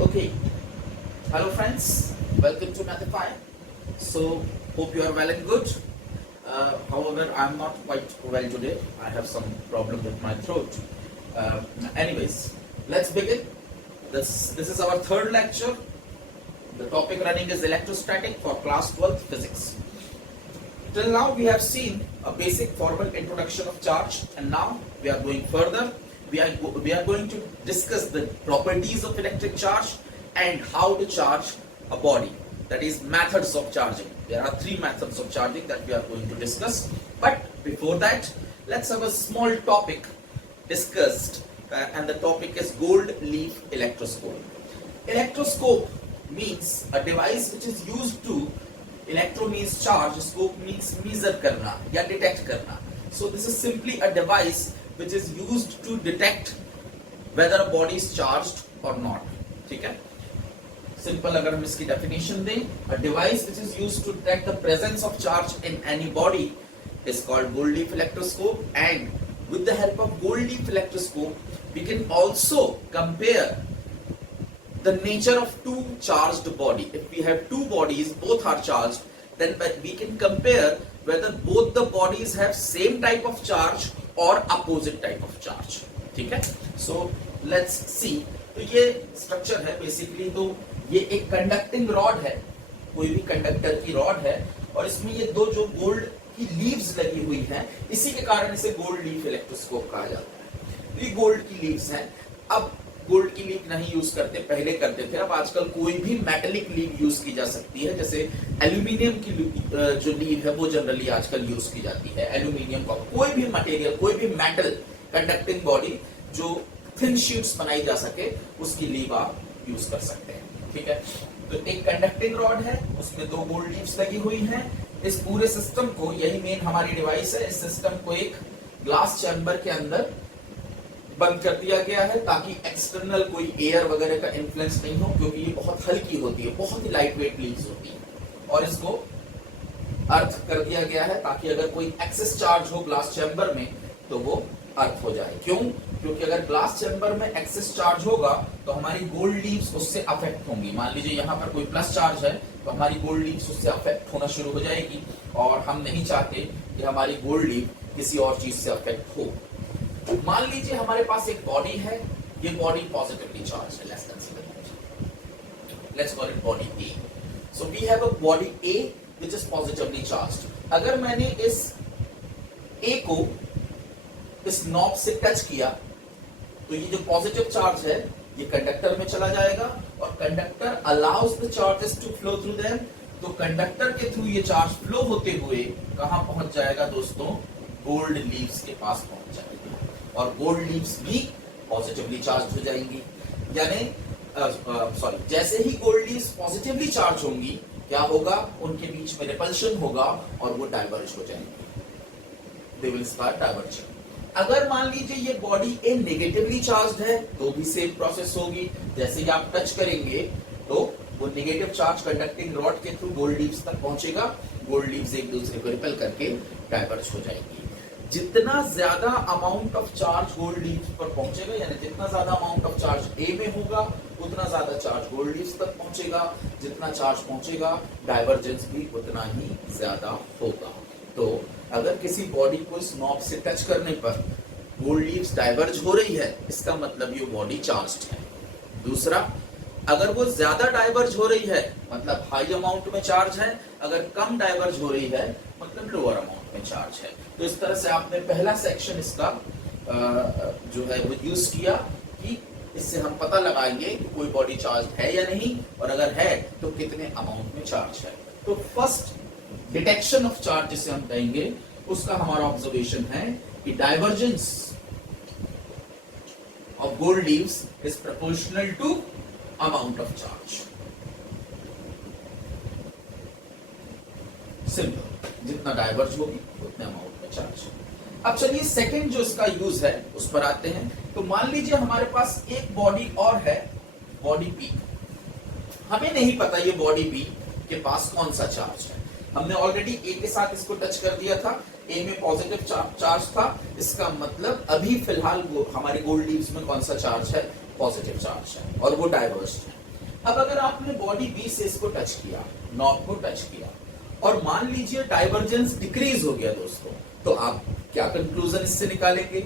Okay, hello friends, welcome to Mathify. So, hope you are well and good. However, I'm not quite well today. I have some problem with my throat. Anyways, let's begin. This is our third lecture. The topic running is electrostatic for class 12th physics. Till now, we have seen a basic formal introduction of charge, and now we are going further. We are going to discuss the properties of electric charge and how to charge a body. That is methods of charging. There are three methods of charging that we are going to discuss. But before that, let's have a small topic discussed, and the topic is gold leaf electroscope. Electroscope means a device which is used to, electro means charge, scope means measure karna या detect karna. So this is simply a device which is used to detect whether a body is charged or not. ठीक है? Simple अगर हम इसकी definition दें, a device which is used to detect the presence of charge in any body is called gold leaf electroscope, and with the help of gold leaf electroscope we can also compare the nature of two charged body. If we have two bodies, both are charged, then we can compare whether both the bodies have same type of charge or opposite type of charge. ठीक है? So let's see. तो ये structure है basically. तो ये एक conducting rod है, कोई भी कंडक्टर की रॉड है, और इसमें ये दो जो गोल्ड की लीव्स लगी हुई हैं, इसी के कारण इसे गोल्ड लीफ इलेक्ट्रोस्कोप कहा जाता है. तो ये गोल्ड की लीव्स हैं. अब गोल्ड की लीव नहीं यूज करते, पहले करते थे. अब आजकल कोई भी मेटेलिक लीव यूज की जा सकती है. जैसे एल्यूमिनियम की जो लीव है वो जनरली आजकल यूज की जाती है. एल्यूमिनियम का कोई भी मटेरियल, कोई भी मेटल कंडक्टिंग बॉडी जो थिन शीट्स बनाई जा सके, उसकी लीव आप यूज कर सकते हैं. ठीक है? तो एक कंडक्टिंग रॉड है, उसमें दो गोल्ड लीव्स लगी हुई हैं. इस पूरे सिस्टम को, यही मेन हमारी डिवाइस है, इस सिस्टम को एक ग्लास चैम्बर के अंदर बंद कर दिया गया है ताकि एक्सटर्नल कोई एयर वगैरह का इन्फ्लुएंस नहीं हो, क्योंकि ये बहुत हल्की होती है, बहुत ही लाइट वेट लीव्स होती है. और इसको अर्थ कर दिया गया है ताकि अगर कोई एक्सेस चार्ज हो ग्लास चैम्बर में तो वो अर्थ हो जाए. क्यों? क्योंकि अगर ग्लास चैम्बर में एक्सेस चार्ज होगा तो हमारी गोल्ड लीव्स उससे अफेक्ट होंगी. मान लीजिए यहाँ पर कोई प्लस चार्ज है तो हमारी गोल्ड लीव्स उससे अफेक्ट होना शुरू हो जाएगी, और हम नहीं चाहते कि हमारी गोल्ड लीव किसी और चीज से अफेक्ट हो. मान लीजिए हमारे पास एक बॉडी है, ये बॉडी पॉजिटिवली चार्ज है. Let's consider that. Let's call it body A. So we have a body A which is positively charged. अगर मैंने इस ए को इस नॉब से टच किया तो ये जो पॉजिटिव चार्ज है ये कंडक्टर में चला जाएगा, और conductor allows the charges to flow through them. तो कंडक्टर के थ्रू ये चार्ज फ्लो होते हुए कहां पहुंच जाएगा दोस्तों? गोल्ड लीव्स के पास पहुंच जाएगा, और गोल्ड लीव्स भी पॉजिटिवली चार्ज हो जाएंगी. यानी जैसे ही गोल्ड लीव्स पॉजिटिवली चार्ज होंगी, क्या होगा? उनके बीच में रिपल्शन होगा और वो डाइवर्ज हो जाएंगे. They will start diversion. अगर मान लीजिए ये बॉडी ए नेगेटिवली चार्ज्ड है तो भी सेम प्रोसेस होगी. जैसे ही आप टच करेंगे तो वो नेगेटिव चार्ज कंडक्टिंग रॉड के थ्रू गोल्ड लीव्स तक पहुंचेगा. गोल्ड लीव्स एक दूसरे को रिपेल करके डाइवर्ज हो जाएंगी. जितना ज्यादा amount of charge gold leaves पर पहुंचेगा, यानी जितना ज्यादा अमाउंट ऑफ चार्ज ए में होगा उतना ज्यादा चार्ज गोल्ड लीव्स तक पहुंचेगा. जितना चार्ज पहुंचेगा डाइवर्जेंस भी उतना ही ज्यादा होगा. तो अगर किसी बॉडी को इस नॉब से टच करने पर गोल्ड लीव्स डाइवर्ज हो रही है, इसका मतलब ये बॉडी चार्ज्ड है. दूसरा, अगर वो ज्यादा डाइवर्ज हो रही है मतलब हाई अमाउंट में चार्ज है, अगर कम डाइवर्ज हो रही है मतलब लोअर अमाउंट में चार्ज है. तो इस तरह से आपने पहला सेक्शन इसका जो है वो यूज किया कि इससे हम पता लगाएंगे कि कोई बॉडी चार्ज है या नहीं, और अगर है तो कितने अमाउंट में चार्ज है. तो फर्स्ट डिटेक्शन ऑफ चार्ज जिसे हम कहेंगे, उसका हमारा ऑब्जर्वेशन है कि divergence of gold leaves is proportional to amount of charge. Simple, जितना डाइवर्ज होगी उतने अमाउंट में चार्ज. अब चलिए सेकंड जो इसका यूज है उस पर आते हैं. तो मान लीजिए हमारे पास एक बॉडी और है, बॉडी बी. हमें नहीं पता ये बॉडी बी के पास कौन सा चार्ज है. हमने ऑलरेडी ए के साथ इसको टच कर दिया था, ए में पॉजिटिव चार्ज था. इसका मतलब अभी फिलहाल हमारी गोल्ड लीव्स में कौन सा चार्ज है? पॉजिटिव चार्ज है, और वो डाइवर्स है. अब अगर आपने बॉडी बी से इसको टच किया, नॉब को टच किया, और मान लीजिए डाइवर्जेंस डिक्रीज हो गया दोस्तों, तो आप क्या कंक्लूजन इससे निकालेंगे?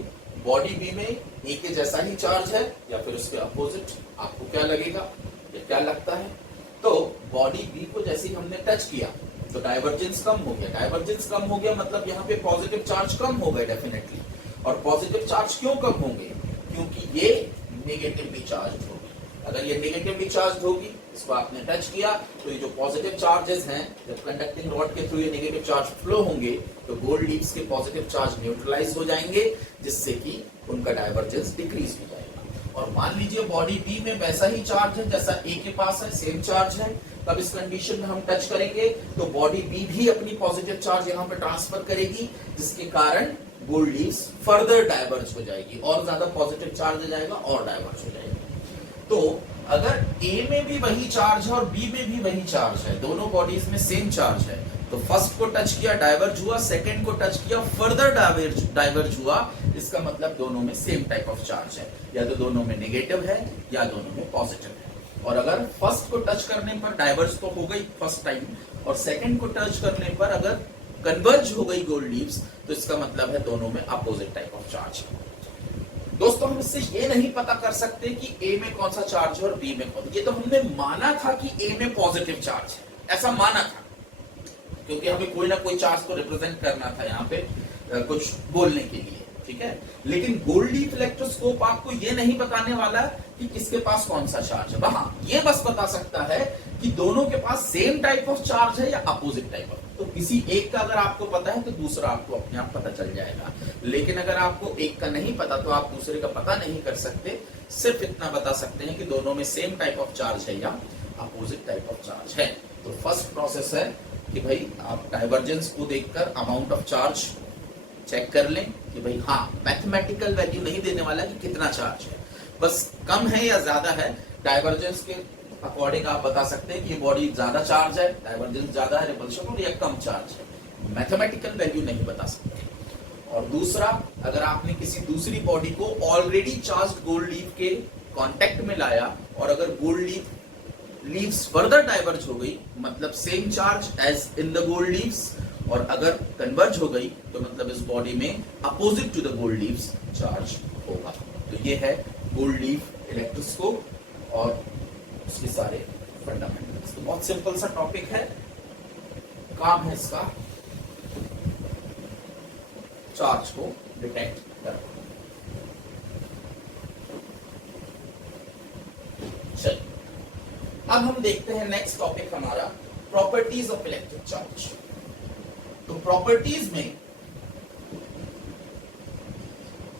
बॉडी बी में ए के जैसा ही चार्ज है या फिर उसके अपोजिट? आपको क्या लगेगा या क्या लगता है? तो बॉडी बी को जैसे ही हमने टच किया तो डाइवर्जेंस कम हो गया। डाइवर्जेंस कम हो गया मतलब यहाँ पे पॉजिटिव चार्ज कम हो गए डेफिनेटली। और पॉजिटिव चार्ज क्यों कम होंगे? क्योंकि ये नेगेटिवली चार्ज होगी। अगर ये नेगेटिवली चार्ज होगी, इसको आपने टच किया, तो ये जो पॉजिटिव चार्जेस हैं, जब कंडक्टिंग रॉड के थ्रू ये नेगेटिव चार्ज फ्लो होंगे तो गोल्ड लीव्स के पॉजिटिव चार्ज न्यूट्रलाइज हो जाएंगे, जिससे कि उनका डाइवर्जेंस डिक्रीज हो जाएगा। और मान लीजिए बॉडी बी में वैसा ही चार्ज है जैसा ए के पास है, सेम चार्ज है, तब इस कंडीशन में हम टच करेंगे तो बॉडी बी भी अपनी पॉजिटिव चार्ज यहाँ पे ट्रांसफर करेगी, जिसके कारण गोल्ड लीव्स फर्दर डाइवर्ज हो जाएगी, और ज्यादा पॉजिटिव चार्ज हो जाएगा और डाइवर्ज हो जाएगा। तो अगर ए में भी वही चार्ज है और बी में भी वही चार्ज है, दोनों बॉडीज में सेम चार्ज है, तो फर्स्ट को टच किया डाइवर्ज हुआ, सेकंड को टच किया फर्दर डाइवर्ज हुआ, इसका मतलब दोनों में सेम टाइप ऑफ चार्ज है, या तो दोनों में नेगेटिव है या दोनों में पॉजिटिव है। और अगर फर्स्ट को टच करने पर डाइवर्ज तो हो गई फर्स्ट टाइम, और सेकंड को टच करने पर अगर कन्वर्ज हो गई गोल्ड लीव्स, तो इसका मतलब है दोनों में अपोजिट टाइप ऑफ चार्ज है। दोस्तों हम इससे ये नहीं पता कर सकते कि ए में कौन सा चार्ज है और बी में कौन। ये तो हमने माना था कि ए में पॉजिटिव चार्ज है, ऐसा माना था, क्योंकि हमें कोई ना कोई चार्ज को रिप्रेजेंट करना था यहाँ पे कुछ बोलने के लिए, ठीक है। लेकिन गोल्ड लीफ इलेक्ट्रोस्कोप आपको ये नहीं बताने वाला कि किसके पास कौन सा चार्ज है। वहां ये बस बता सकता है कि दोनों के पास सेम टाइप ऑफ चार्ज है या अपोजिट टाइप ऑफ। तो किसी एक का अगर आपको पता है तो दूसरा आपको अपने आप पता चल जाएगा, लेकिन अगर आपको एक का नहीं पता तो आप दूसरे का पता नहीं कर सकते। सिर्फ इतना बता सकते हैं कि दोनों में सेम टाइप ऑफ चार्ज है या अपोजिट टाइप ऑफ चार्ज है। तो फर्स्ट प्रोसेस है कि भाई आप डाइवर्जेंस को देखकर अमाउंट ऑफ चार्ज चेक कर लें कि भाई हाँ, मैथमेटिकल वैल्यू नहीं देने वाला कि कितना चार्ज है, बस कम है या ज्यादा है। डाइवर्जेंस के अकॉर्डिंग आप बता सकते हैं कि ये बॉडी ज्यादा चार्ज है, डाइवर्जेंस ज्यादा है रिपल्शन, और ये कम चार्ज है। मैथमेटिकल वैल्यू नहीं बता सकते। और दूसरा, अगर आपने किसी दूसरी बॉडी को ऑलरेडी चार्ज गोल्ड लीफ के कांटेक्ट में लाया और अगर गोल्ड लीव्स फर्दर डाइवर्ज हो गई, मतलब same charge as in the gold leaves, और अगर कन्वर्ज हो गई तो मतलब इस बॉडी में opposite to the gold leaves charge होगा। तो ये है गोल्ड लीफ इलेक्ट्रोस्कोप और उसके सारे फंडामेंटल्स। तो बहुत सिंपल सा टॉपिक है, काम है इसका चार्ज को डिटेक्ट करना। चलिए अब हम देखते हैं नेक्स्ट टॉपिक हमारा प्रॉपर्टीज ऑफ इलेक्ट्रिक चार्ज। तो प्रॉपर्टीज में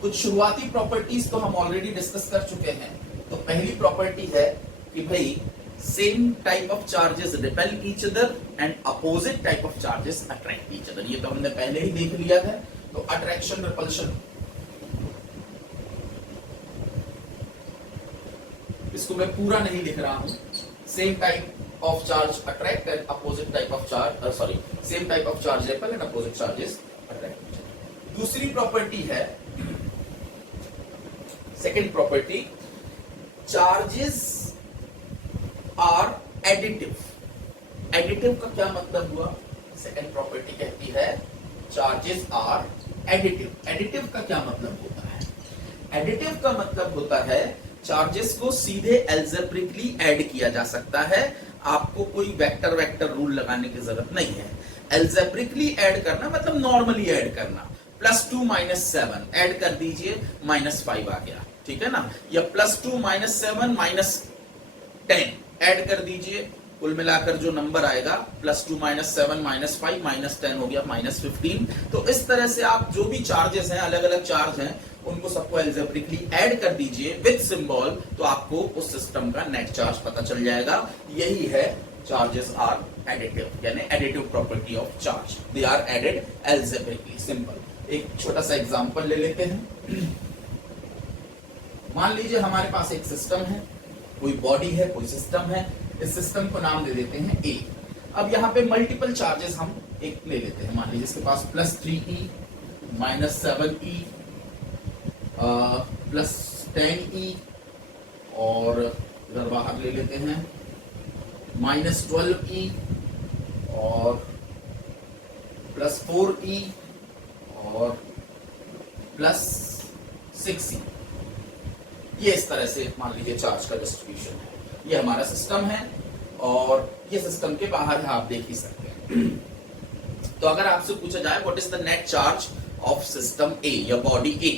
कुछ शुरुआती प्रॉपर्टीज तो हम ऑलरेडी डिस्कस कर चुके हैं। तो पहली प्रॉपर्टी है कि भाई same type of charges repel each other and opposite type of charges attract each other. ये तो हमने पहले ही देख लिया है। तो अट्रैक्शन रिपल्शन, इसको मैं पूरा नहीं लिख रहा हूं। Same type of charge attract and opposite type of charge, sorry, same type of charge repel and opposite charges attract. दूसरी प्रॉपर्टी है, second property, charges are additive. Additive का क्या मतलब हुआ? सेकेंड प्रॉपर्टी कहती है चार्जेस आर एडिटिव। एडिटिव का क्या मतलब होता है? एडिटिव का मतलब होता है चार्जेस को सीधे एल्जेब्रिकली ऐड किया जा सकता है। आपको कोई वेक्टर रूल लगाने की जरूरत नहीं है। एल्जेब्रिकली ऐड करना मतलब नॉर्मली ऐड करना। +2 - 7 ऐड कर दीजिए, -5 आ गया, ठीक है ना। या +2 - 7 - 10 ऐड कर दीजिए, कुल मिलाकर जो नंबर आएगा +2 - 7 - 5 - 10 हो गया -15। तो इस तरह से आप जो भी चार्जेस हैं, अलग अलग चार्ज हैं, उनको सबको एल्जेब्रिकली ऐड कर दीजिए विद सिंबल, तो आपको उस सिस्टम का नेट चार्ज पता चल जाएगा। यही है चार्जेस आर एडिटिव, यानी additive property of charge. They are added algebraically, simple. एक छोटा सा एग्जांपल ले लेते हैं। मान लीजिए हमारे पास एक सिस्टम है, कोई बॉडी है, कोई सिस्टम है। इस सिस्टम को नाम दे देते हैं ए। अब यहाँ पे मल्टीपल चार्जेस हम एक ले लेते हैं। मान लीजिए इसके पास +3e, -7e, +10e, और इधर बाहर ले लेते हैं -12e और +4e और +6e। ये इस तरह से मान लीजिए चार्ज का डिस्ट्रीब्यूशन है। ये हमारा सिस्टम है और ये सिस्टम के बाहर है, आप देख ही सकते हैं। तो अगर आपसे पूछा जाए what is the net charge of system A या बॉडी ए,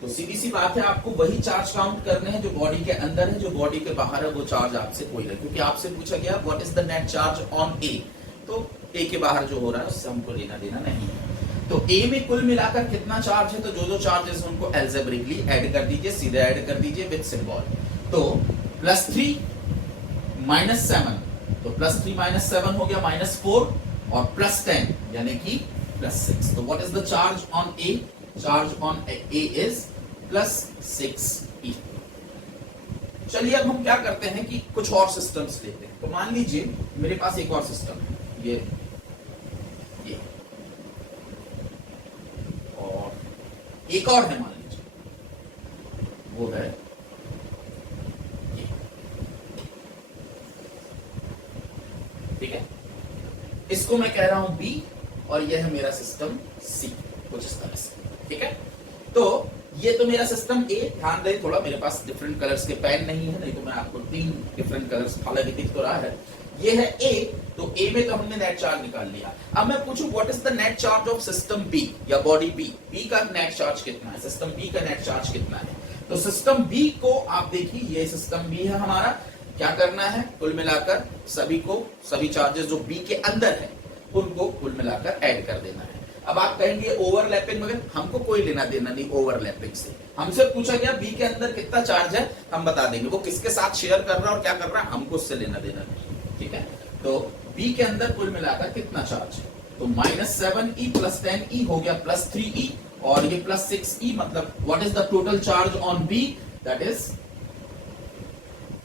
तो सीधी सी बात है आपको वही चार्ज काउंट करने हैं जो बॉडी के अंदर है, जो बॉडी के बाहर है वो चार्ज आपसे कोई नहीं, क्योंकि आपसे पूछा गया what is the net charge on A, तो ए के बाहर जो हो रहा है उससे हमको लेना देना नहीं है। तो ए में कुल मिलाकर कितना चार्ज है, तो जो जो चार्जेस उनको एल्जेब्रिकली ऐड कर दीजिए, सीधे ऐड कर दीजिए विद सिंबल। तो +3 -7, तो +3 -7 हो गया -4 और +10 यानी कि +6। तो what is the charge on A? Charge on A is +6e। चलिए अब हम क्या करते हैं कि कुछ और सिस्टम्स लेते हैं। तो मान लीजिए मेरे पास एक और सिस्टम है, ये और एक और है, मान लीजिए वो है ये, ठीक है। इसको मैं कह रहा हूं बी और यह है मेरा सिस्टम सी, कुछ इस तरह से, ठीक है। तो ये तो मेरा सिस्टम ए, ध्यान दें थोड़ा मेरे पास डिफरेंट कलर्स के पेन नहीं है, नहीं तो मैं आपको 3 डिफरेंट कलर्स हालांकि दिख तो रहा है। ये है ए, तो ए में तो हमने नेट चार्ज निकाल लिया। अब मैं पूछूं what is the net charge of system B या बॉडी बी, बी का नेट चार्ज कितना है, सिस्टम बी का नेट चार्ज कितना है। तो सिस्टम बी को आप देखिए, ये सिस्टम बी है हमारा, क्या करना है कुल मिलाकर सभी चार्जेस जो बी के अंदर है उनको कुल मिलाकर ऐड कर देना है। अब आप कहेंगे ओवरलैपिंग, मगर हमको कोई लेना देना नहीं ओवरलैपिंग से। हमसे पूछा गया बी के अंदर कितना चार्ज है, हम बता देंगे, वो किसके साथ शेयर कर रहा है और क्या कर रहा है हमको उससे लेना देना नहीं, ठीक है। तो बी के अंदर कुल मिलाकर कितना चार्ज है, तो -7e + 10e हो गया +3e और ये +6e, मतलब what is the total charge on B, that is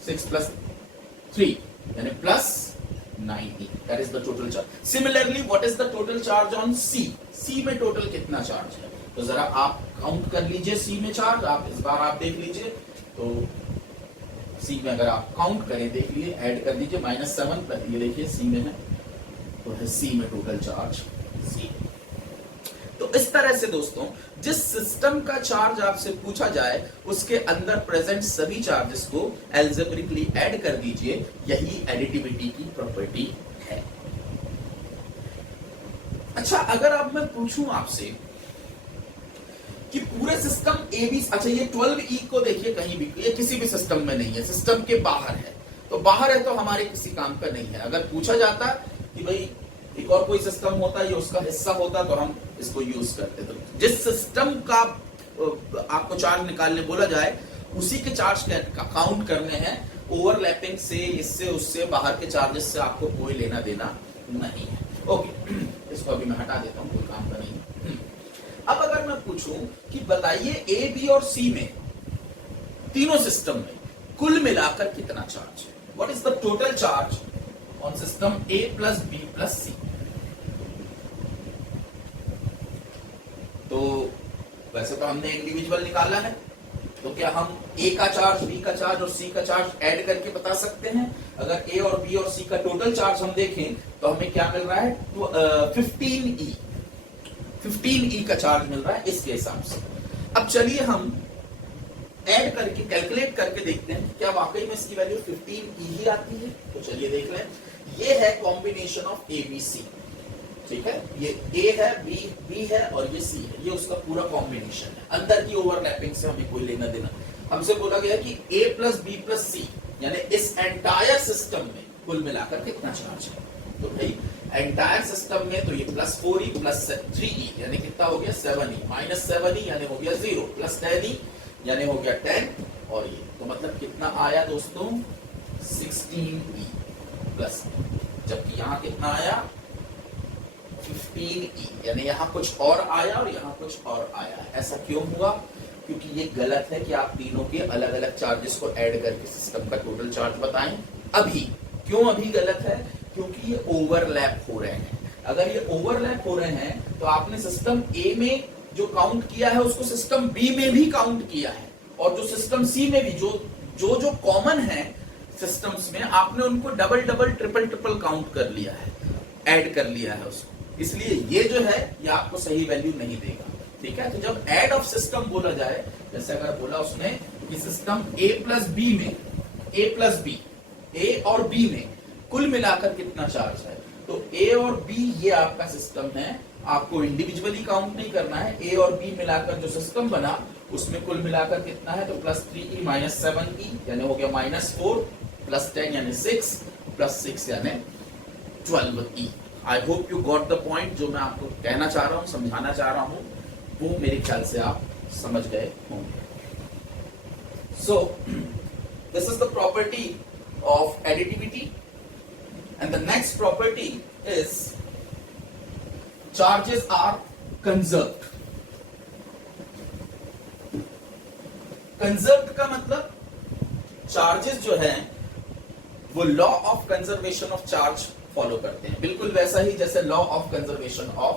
6 + 3 यानी +9e, that is the total charge. Similarly what is the total charge on C, C में टोटल कितना चार्ज है, तो जरा आप काउंट कर लीजिए सी में चार्ज, आप इस बार आप देख लीजिए। तो सी में अगर आप काउंट करें, देख लीजिए, ऐड कर दीजिए -7, ये देखिए सी में है, तो है सी में टोटल चार्ज सी। तो इस तरह से दोस्तों जिस सिस्टम का चार्ज आपसे पूछा जाए उसके अंदर प्रेजेंट सभी चार्जेस को एल्जेब्रिकली ऐड कर दीजिए, यही एडिटिविटी की प्रॉपर्टी है। अच्छा, अगर अब मैं पूछूं आपसे कि पूरे सिस्टम ए बी, अच्छा ये 12e को देखिए कहीं भी, ये किसी भी सिस्टम में नहीं है, सिस्टम के बाहर है, तो बाहर है तो हमारे किसी काम का नहीं है। अगर पूछा जाता कि भाई एक और कोई सिस्टम होता, ये उसका हिस्सा होता, तो हम इसको यूज करते। तो जिस सिस्टम का आपको चार्ज निकालने बोला जाए उसी के चार्ज का काउंट करने हैं, ओवरलैपिंग से, इससे उससे बाहर के चार्जेस से आपको कोई लेना देना नहीं है। ओके, इसको अभी मैं हटा देता हूं, कोई काम का नहीं। अब अगर मैं पूछूं कि बताइए ए बी और सी में, तीनों सिस्टम में कुल मिलाकर कितना चार्ज है, what is the total charge on system A + B + C. तो वैसे तो हमने इंडिविजुअल निकाला है, तो क्या हम ए का चार्ज, बी का चार्ज और सी का चार्ज ऐड करके बता सकते हैं? अगर ए और बी और सी का टोटल चार्ज हम देखें तो हमें क्या मिल रहा है, तो 15e का चार्ज मिल रहा है इसके हिसाब से। अब चलिए हम ऐड करके कैलकुलेट करके देखते हैं क्या वाकई में इसकी वैल्यू 15e ही आती है। तो चलिए देख लें, ये है combination of A B C, ठीक है, ये ए है, बी है और ये सी है, ये उसका पूरा कॉम्बिनेशन है। अंदर की ओवरलैपिंग से हमें कोई लेना देना। हमसे बोला गया कि ए + बी + सी यानी इस एंटायर सिस्टम में कुल मिलाकर कितना चार्ज है। तो भाई एंटायर सिस्टम में तो ये +4e + 3e यानी कितना हो गया 7e, -7e यानी हो गया 0, +10e यानी हो गया 10, और ये तो मतलब कितना आया दोस्तों 16e प्लस, जबकि यहाँ कितना आया 15e, यानी यहाँ कुछ और आया और यहाँ कुछ और आया। ऐसा क्यों हुआ? क्योंकि ये गलत है कि आप तीनों के अलग अलग चार्जेस को ऐड करके सिस्टम का टोटल चार्ज बताएं। अभी क्यों अभी गलत है? क्योंकि ये ओवरलैप हो रहे हैं। अगर ये ओवरलैप हो रहे हैं तो आपने सिस्टम ए में जो काउंट किया है उसको सिस्टम बी में भी काउंट किया है, और जो सिस्टम सी में भी जो कॉमन है सिस्टम्स में आपने उनको double double triple triple count कर लिया है, ऐड कर लिया है उसको, इसलिए ये जो है ये आपको सही वैल्यू नहीं देगा। ठीक है, तो जब ऐड ऑफ सिस्टम बोला जाए, जैसे अगर बोला उसने कि सिस्टम ए प्लस बी में, ए प्लस बी, ए और बी में कुल मिलाकर कितना चार्ज है, तो ए और बी ये आपका सिस्टम है, आपको इंडिविजुअली काउंट नहीं करना है। ए और बी मिलाकर जो सिस्टम बना उसमें कुल मिलाकर कितना है, तो प्लस 3e माइनस 7e यानी हो गया माइनस 4 प्लस 10 यानी 6 प्लस 6 यानी 12e। I hope you got the point. जो मैं आपको कहना चाह रहा हूं, समझाना चाह रहा हूं, वो मेरे ख्याल से आप समझ गए होंगे। So this is the property of additivity and the next property is charges are conserved. Conserved का मतलब चार्जेस जो है वो law of conservation of charge follow करते हैं, बिल्कुल वैसा ही जैसे law of conservation of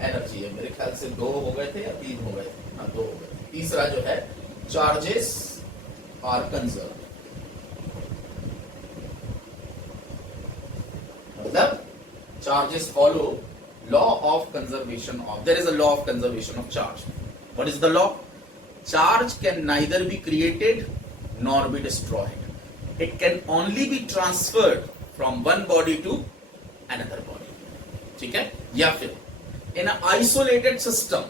energy है। मेरे ख्याल से 2 हो गए थे या 3 हो गए थे, हाँ 2 हो गए। तीसरा जो है चार्जेस आर कंजर्व्ड, मतलब charges follow law of conservation of, there is a law of conservation of charge. What is the law? Charge can neither be created nor be destroyed. It can only be transferred from one body to another body. ठीक है, या फिर in an isolated system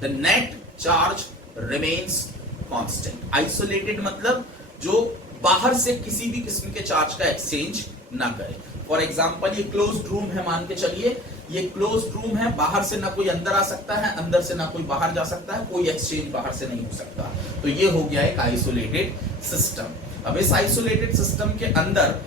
the net charge remains constant. Isolated मतलब जो बाहर से किसी भी किस्म के चार्ज का एक्सचेंज ना करे। फॉर एग्जाम्पल ये क्लोज्ड रूम है, मान के चलिए ये क्लोज्ड रूम है, बाहर से ना कोई अंदर आ सकता है, अंदर से ना कोई बाहर जा सकता है, कोई एक्सचेंज बाहर से नहीं हो सकता। तो ये हो गया एक आइसोलेटेड सिस्टम। अब इस आइसोलेटेड सिस्टम के अंदर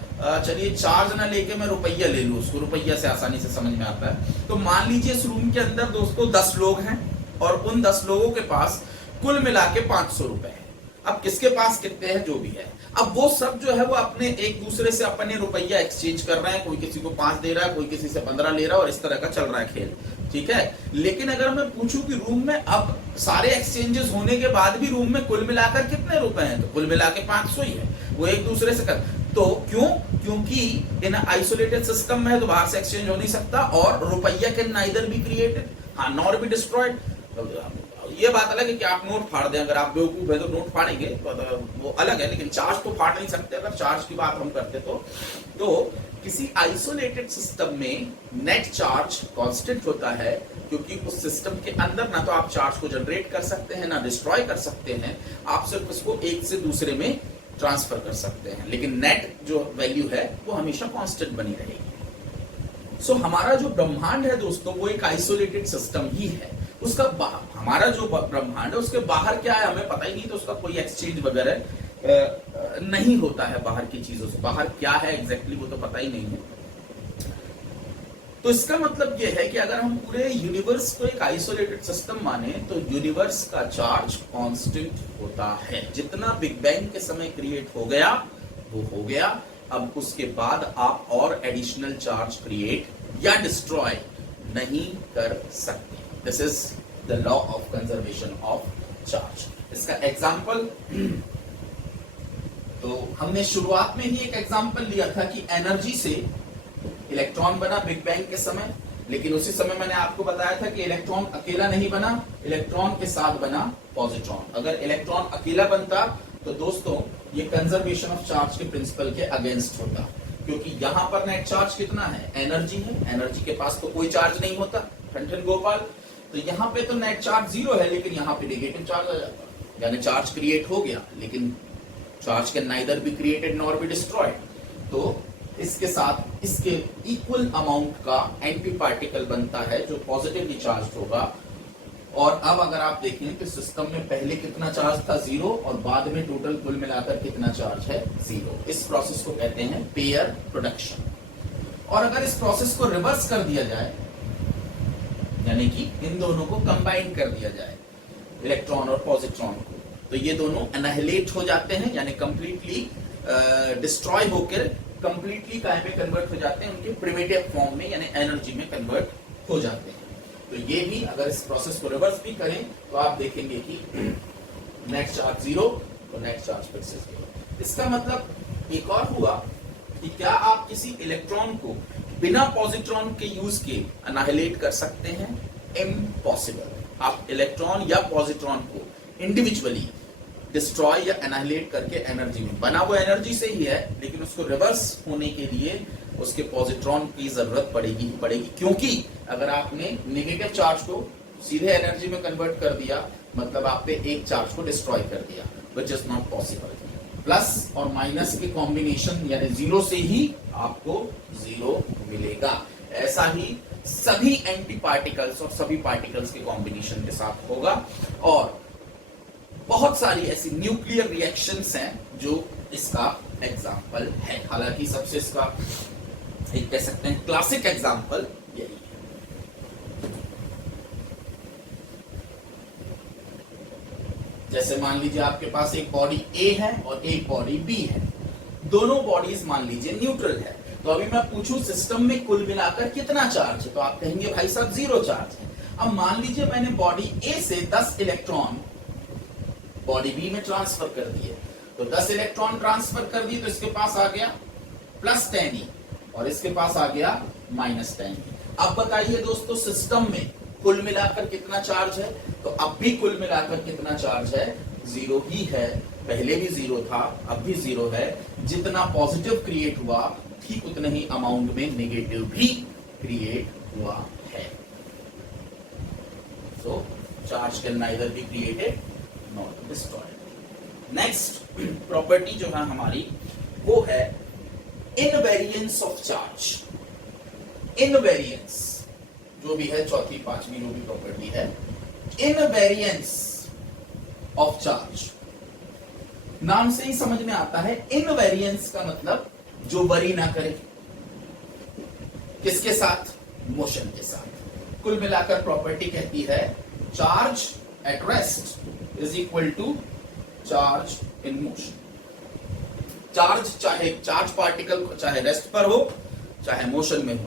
चलिए चार्ज ना लेके मैं रुपया ले लूं, उसको रुपया से आसानी से समझ में आता है। तो मान लीजिए इस रूम के अंदर दोस्तों 10 लोग हैं और उन 10 लोगों के पास कुल मिला के 500 रुपए है। अब किसके पास कितने हैं जो भी है, अब वो सब जो है वो अपने एक दूसरे से अपने रुपया एक्सचेंज कर रहे हैं, कोई किसी को 5 दे रहा है, कोई किसी से 15 ले रहा है और इस तरह का चल रहा है खेल। ठीक है, लेकिन अगर मैं पूछूं कि रूम में अब सारे एक्सचेंजेस होने के बाद भी रूम में कुल मिलाकर कितने रुपए हैं, तो कुल मिला के 500 ही है, वो एक दूसरे से कर। तो क्यों? क्योंकि इन आइसोलेटेड सिस्टम में है तो बाहर से एक्सचेंज हो नहीं सकता और रुपया कैन नाइदर बी क्रिएटेड हाँ नॉर बी डिस्ट्रॉयड। ये बात अलग है कि आप नोट फाड़ दें, अगर आप बेवकूफ है तो नोट फाड़ेंगे तो वो अलग है, लेकिन चार्ज तो फाड़ नहीं सकते। अगर चार्ज की बात हम करते तो किसी आइसोलेटेड सिस्टम में नेट चार्ज कांस्टेंट होता है, क्योंकि उस सिस्टम के अंदर ना तो आप चार्ज को जनरेट कर सकते हैं ना डिस्ट्रॉय कर सकते हैं, आप सिर्फ उसको एक से दूसरे में ट्रांसफर कर सकते हैं, लेकिन नेट जो वैल्यू है वो हमेशा कांस्टेंट बनी रहेगी। सो हमारा जो ब्रह्मांड है दोस्तों वो एक आइसोलेटेड सिस्टम ही है। उसका हमारा जो ब्रह्मांड है उसके बाहर क्या है हमें पता ही नहीं, तो उसका कोई एक्सचेंज वगैरह नहीं होता है बाहर की चीजों से। बाहर क्या है एग्जैक्टली वो तो पता ही नहीं है। तो इसका मतलब ये है कि अगर हम पूरे यूनिवर्स को एक आइसोलेटेड सिस्टम माने तो यूनिवर्स का चार्ज कांस्टेंट होता है। जितना बिग बैंग के समय क्रिएट हो गया वो हो गया, अब उसके बाद आप और एडिशनल चार्ज क्रिएट या डिस्ट्रॉय नहीं कर सकते। This is the law of conservation of charge. इसका एग्जाम्पल तो हमने शुरुआत में ही एक एग्जाम्पल लिया था कि एनर्जी से इलेक्ट्रॉन बना बिग बैंग के समय, लेकिन उसी समय मैंने आपको बताया था कि इलेक्ट्रॉन अकेला नहीं बना, इलेक्ट्रॉन के साथ बना पॉजिट्रॉन। अगर इलेक्ट्रॉन अकेला बनता तो दोस्तों ये कंजर्वेशन ऑफ चार्ज के प्रिंसिपल के अगेंस्ट होता, क्योंकि यहां पर नेट चार्ज कितना है, एनर्जी है, एनर्जी के पास तो कोई चार्ज नहीं होता ठन गोपाल, तो यहाँ पे तो नेट चार्ज 0 है, लेकिन यहाँ पे नेगेटिव चार्ज आ जाता, यानी चार्ज क्रिएट हो गया, लेकिन charge can neither be created nor be destroyed. तो इसके साथ इसके इक्वल अमाउंट का एंटी पार्टिकल बनता है जो पॉजिटिवली चार्ज होगा। और अब अगर आप देखें तो सिस्टम में पहले कितना चार्ज था 0 और बाद में टोटल कुल मिलाकर कितना चार्ज है 0। इस प्रोसेस को कहते हैं पेयर प्रोडक्शन। और अगर इस प्रोसेस को रिवर्स कर दिया जाए, यानी कि इन दोनों को कंबाइन कर दिया जाए इलेक्ट्रॉन और पॉजिट्रॉन को, तो ये दोनों एनाहिलेट हो जाते हैं, यानी कंप्लीटली डिस्ट्रॉय होकर कंप्लीटली काय में कन्वर्ट हो जाते हैं, उनके प्रिमिटिव फॉर्म में यानी एनर्जी में कन्वर्ट हो जाते हैं। तो ये भी अगर इस प्रोसेस को रिवर्स भी करें तो आप देखेंगे कि नेट चार्ज 0 तो नेट चार्ज फिर से 0। इसका मतलब एक और हुआ कि क्या आप किसी इलेक्ट्रॉन को बिना पॉजिट्रॉन के यूज के अनाहिलेट कर सकते हैं? इम्पॉसिबल। आप इलेक्ट्रॉन या पॉजिट्रॉन को इंडिविजुअली डिस्ट्रॉय या एनाहिलेट करके एनर्जी में, बना वो एनर्जी से ही है, लेकिन उसको रिवर्स होने के लिए उसके पॉजिट्रॉन की जरूरत पड़ेगी ही पड़ेगी, क्योंकि अगर आपने नेगेटिव चार्ज को सीधे एनर्जी में कन्वर्ट कर दिया, मतलब आपने एक चार्ज को डिस्ट्रॉय कर दिया, which is not possible. Plus और माइनस के कॉम्बिनेशन यानी जीरो से ही आपको जीरो मिलेगा। ऐसा ही सभी एंटी पार्टिकल्स और सभी पार्टिकल्स के कॉम्बिनेशन के साथ होगा। और बहुत सारी ऐसी न्यूक्लियर रिएक्शंस हैं जो इसका एग्जाम्पल है। हालांकि सबसे इसका एक कह सकते हैं क्लासिक एग्जाम्पल यही है। जैसे मान लीजिए आपके पास एक बॉडी ए है और एक बॉडी बी है, दोनों बॉडीज मान लीजिए न्यूट्रल है। तो अभी मैं पूछूं सिस्टम में कुल मिलाकर कितना चार्ज है, तो आप कहेंगे भाई साहब जीरो चार्ज है। अब मान लीजिए मैंने बॉडी ए से 10 इलेक्ट्रॉन बॉडी बी में ट्रांसफर कर दिए, तो 10 इलेक्ट्रॉन ट्रांसफर कर दिए, तो इसके पास आ गया प्लस 10 और इसके पास आ गया माइनस 10। अब बताइए दोस्तों सिस्टम में कुल मिलाकर कितना चार्ज है? तो अब भी कुल मिलाकर कितना चार्ज है? जीरो ही है। पहले भी जीरो था, अब भी जीरो है। जितना पॉजिटिव क्रिएट हुआ ठीक उतने ही अमाउंट में नेगेटिव भी क्रिएट हुआ है। So charge can neither be created not destroyed. Next property जो है हमारी वो है इनवेरियंस ऑफ चार्ज। इनवेरियंस जो भी है, चौथी पांचवी जो भी प्रॉपर्टी है, इनवेरियंस ऑफ चार्ज। नाम से ही समझ में आता है इनवेरियंस का मतलब जो वरी ना करे। किसके साथ? मोशन के साथ। कुल मिलाकर प्रॉपर्टी कहती है charge at rest is equal to charge in motion. Charge particle चाहे रेस्ट पर हो चाहे मोशन में हो,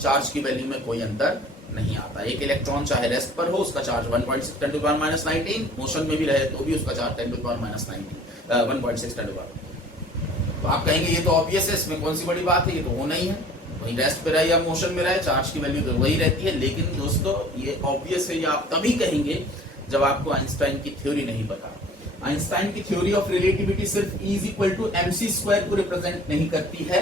चार्ज की वैल्यू में कोई अंतर नहीं आता। एक इलेक्ट्रॉन चाहे रेस्ट पर हो उसका चार्ज 1.6 × 10⁻⁹, मोशन में भी रहे तो भी उसका चार्ज 1.6 × 10⁻⁹। तो आप कहेंगे ये तो ऑब्वियस है, इसमें कौन सी बड़ी बात है, ये तो होना ही है। वही रेस्ट पे रहे या मोशन में रहे, चार्ज की वैल्यू तो वही रहती है। लेकिन दोस्तों ये ऑब्वियस है, ये आप तभी कहेंगे जब आपको आइंस्टाइन की थ्योरी नहीं पता। आइंस्टाइन की थ्योरी ऑफ रिलेटिविटी सिर्फ E = mc² को रिप्रेजेंट नहीं करती है,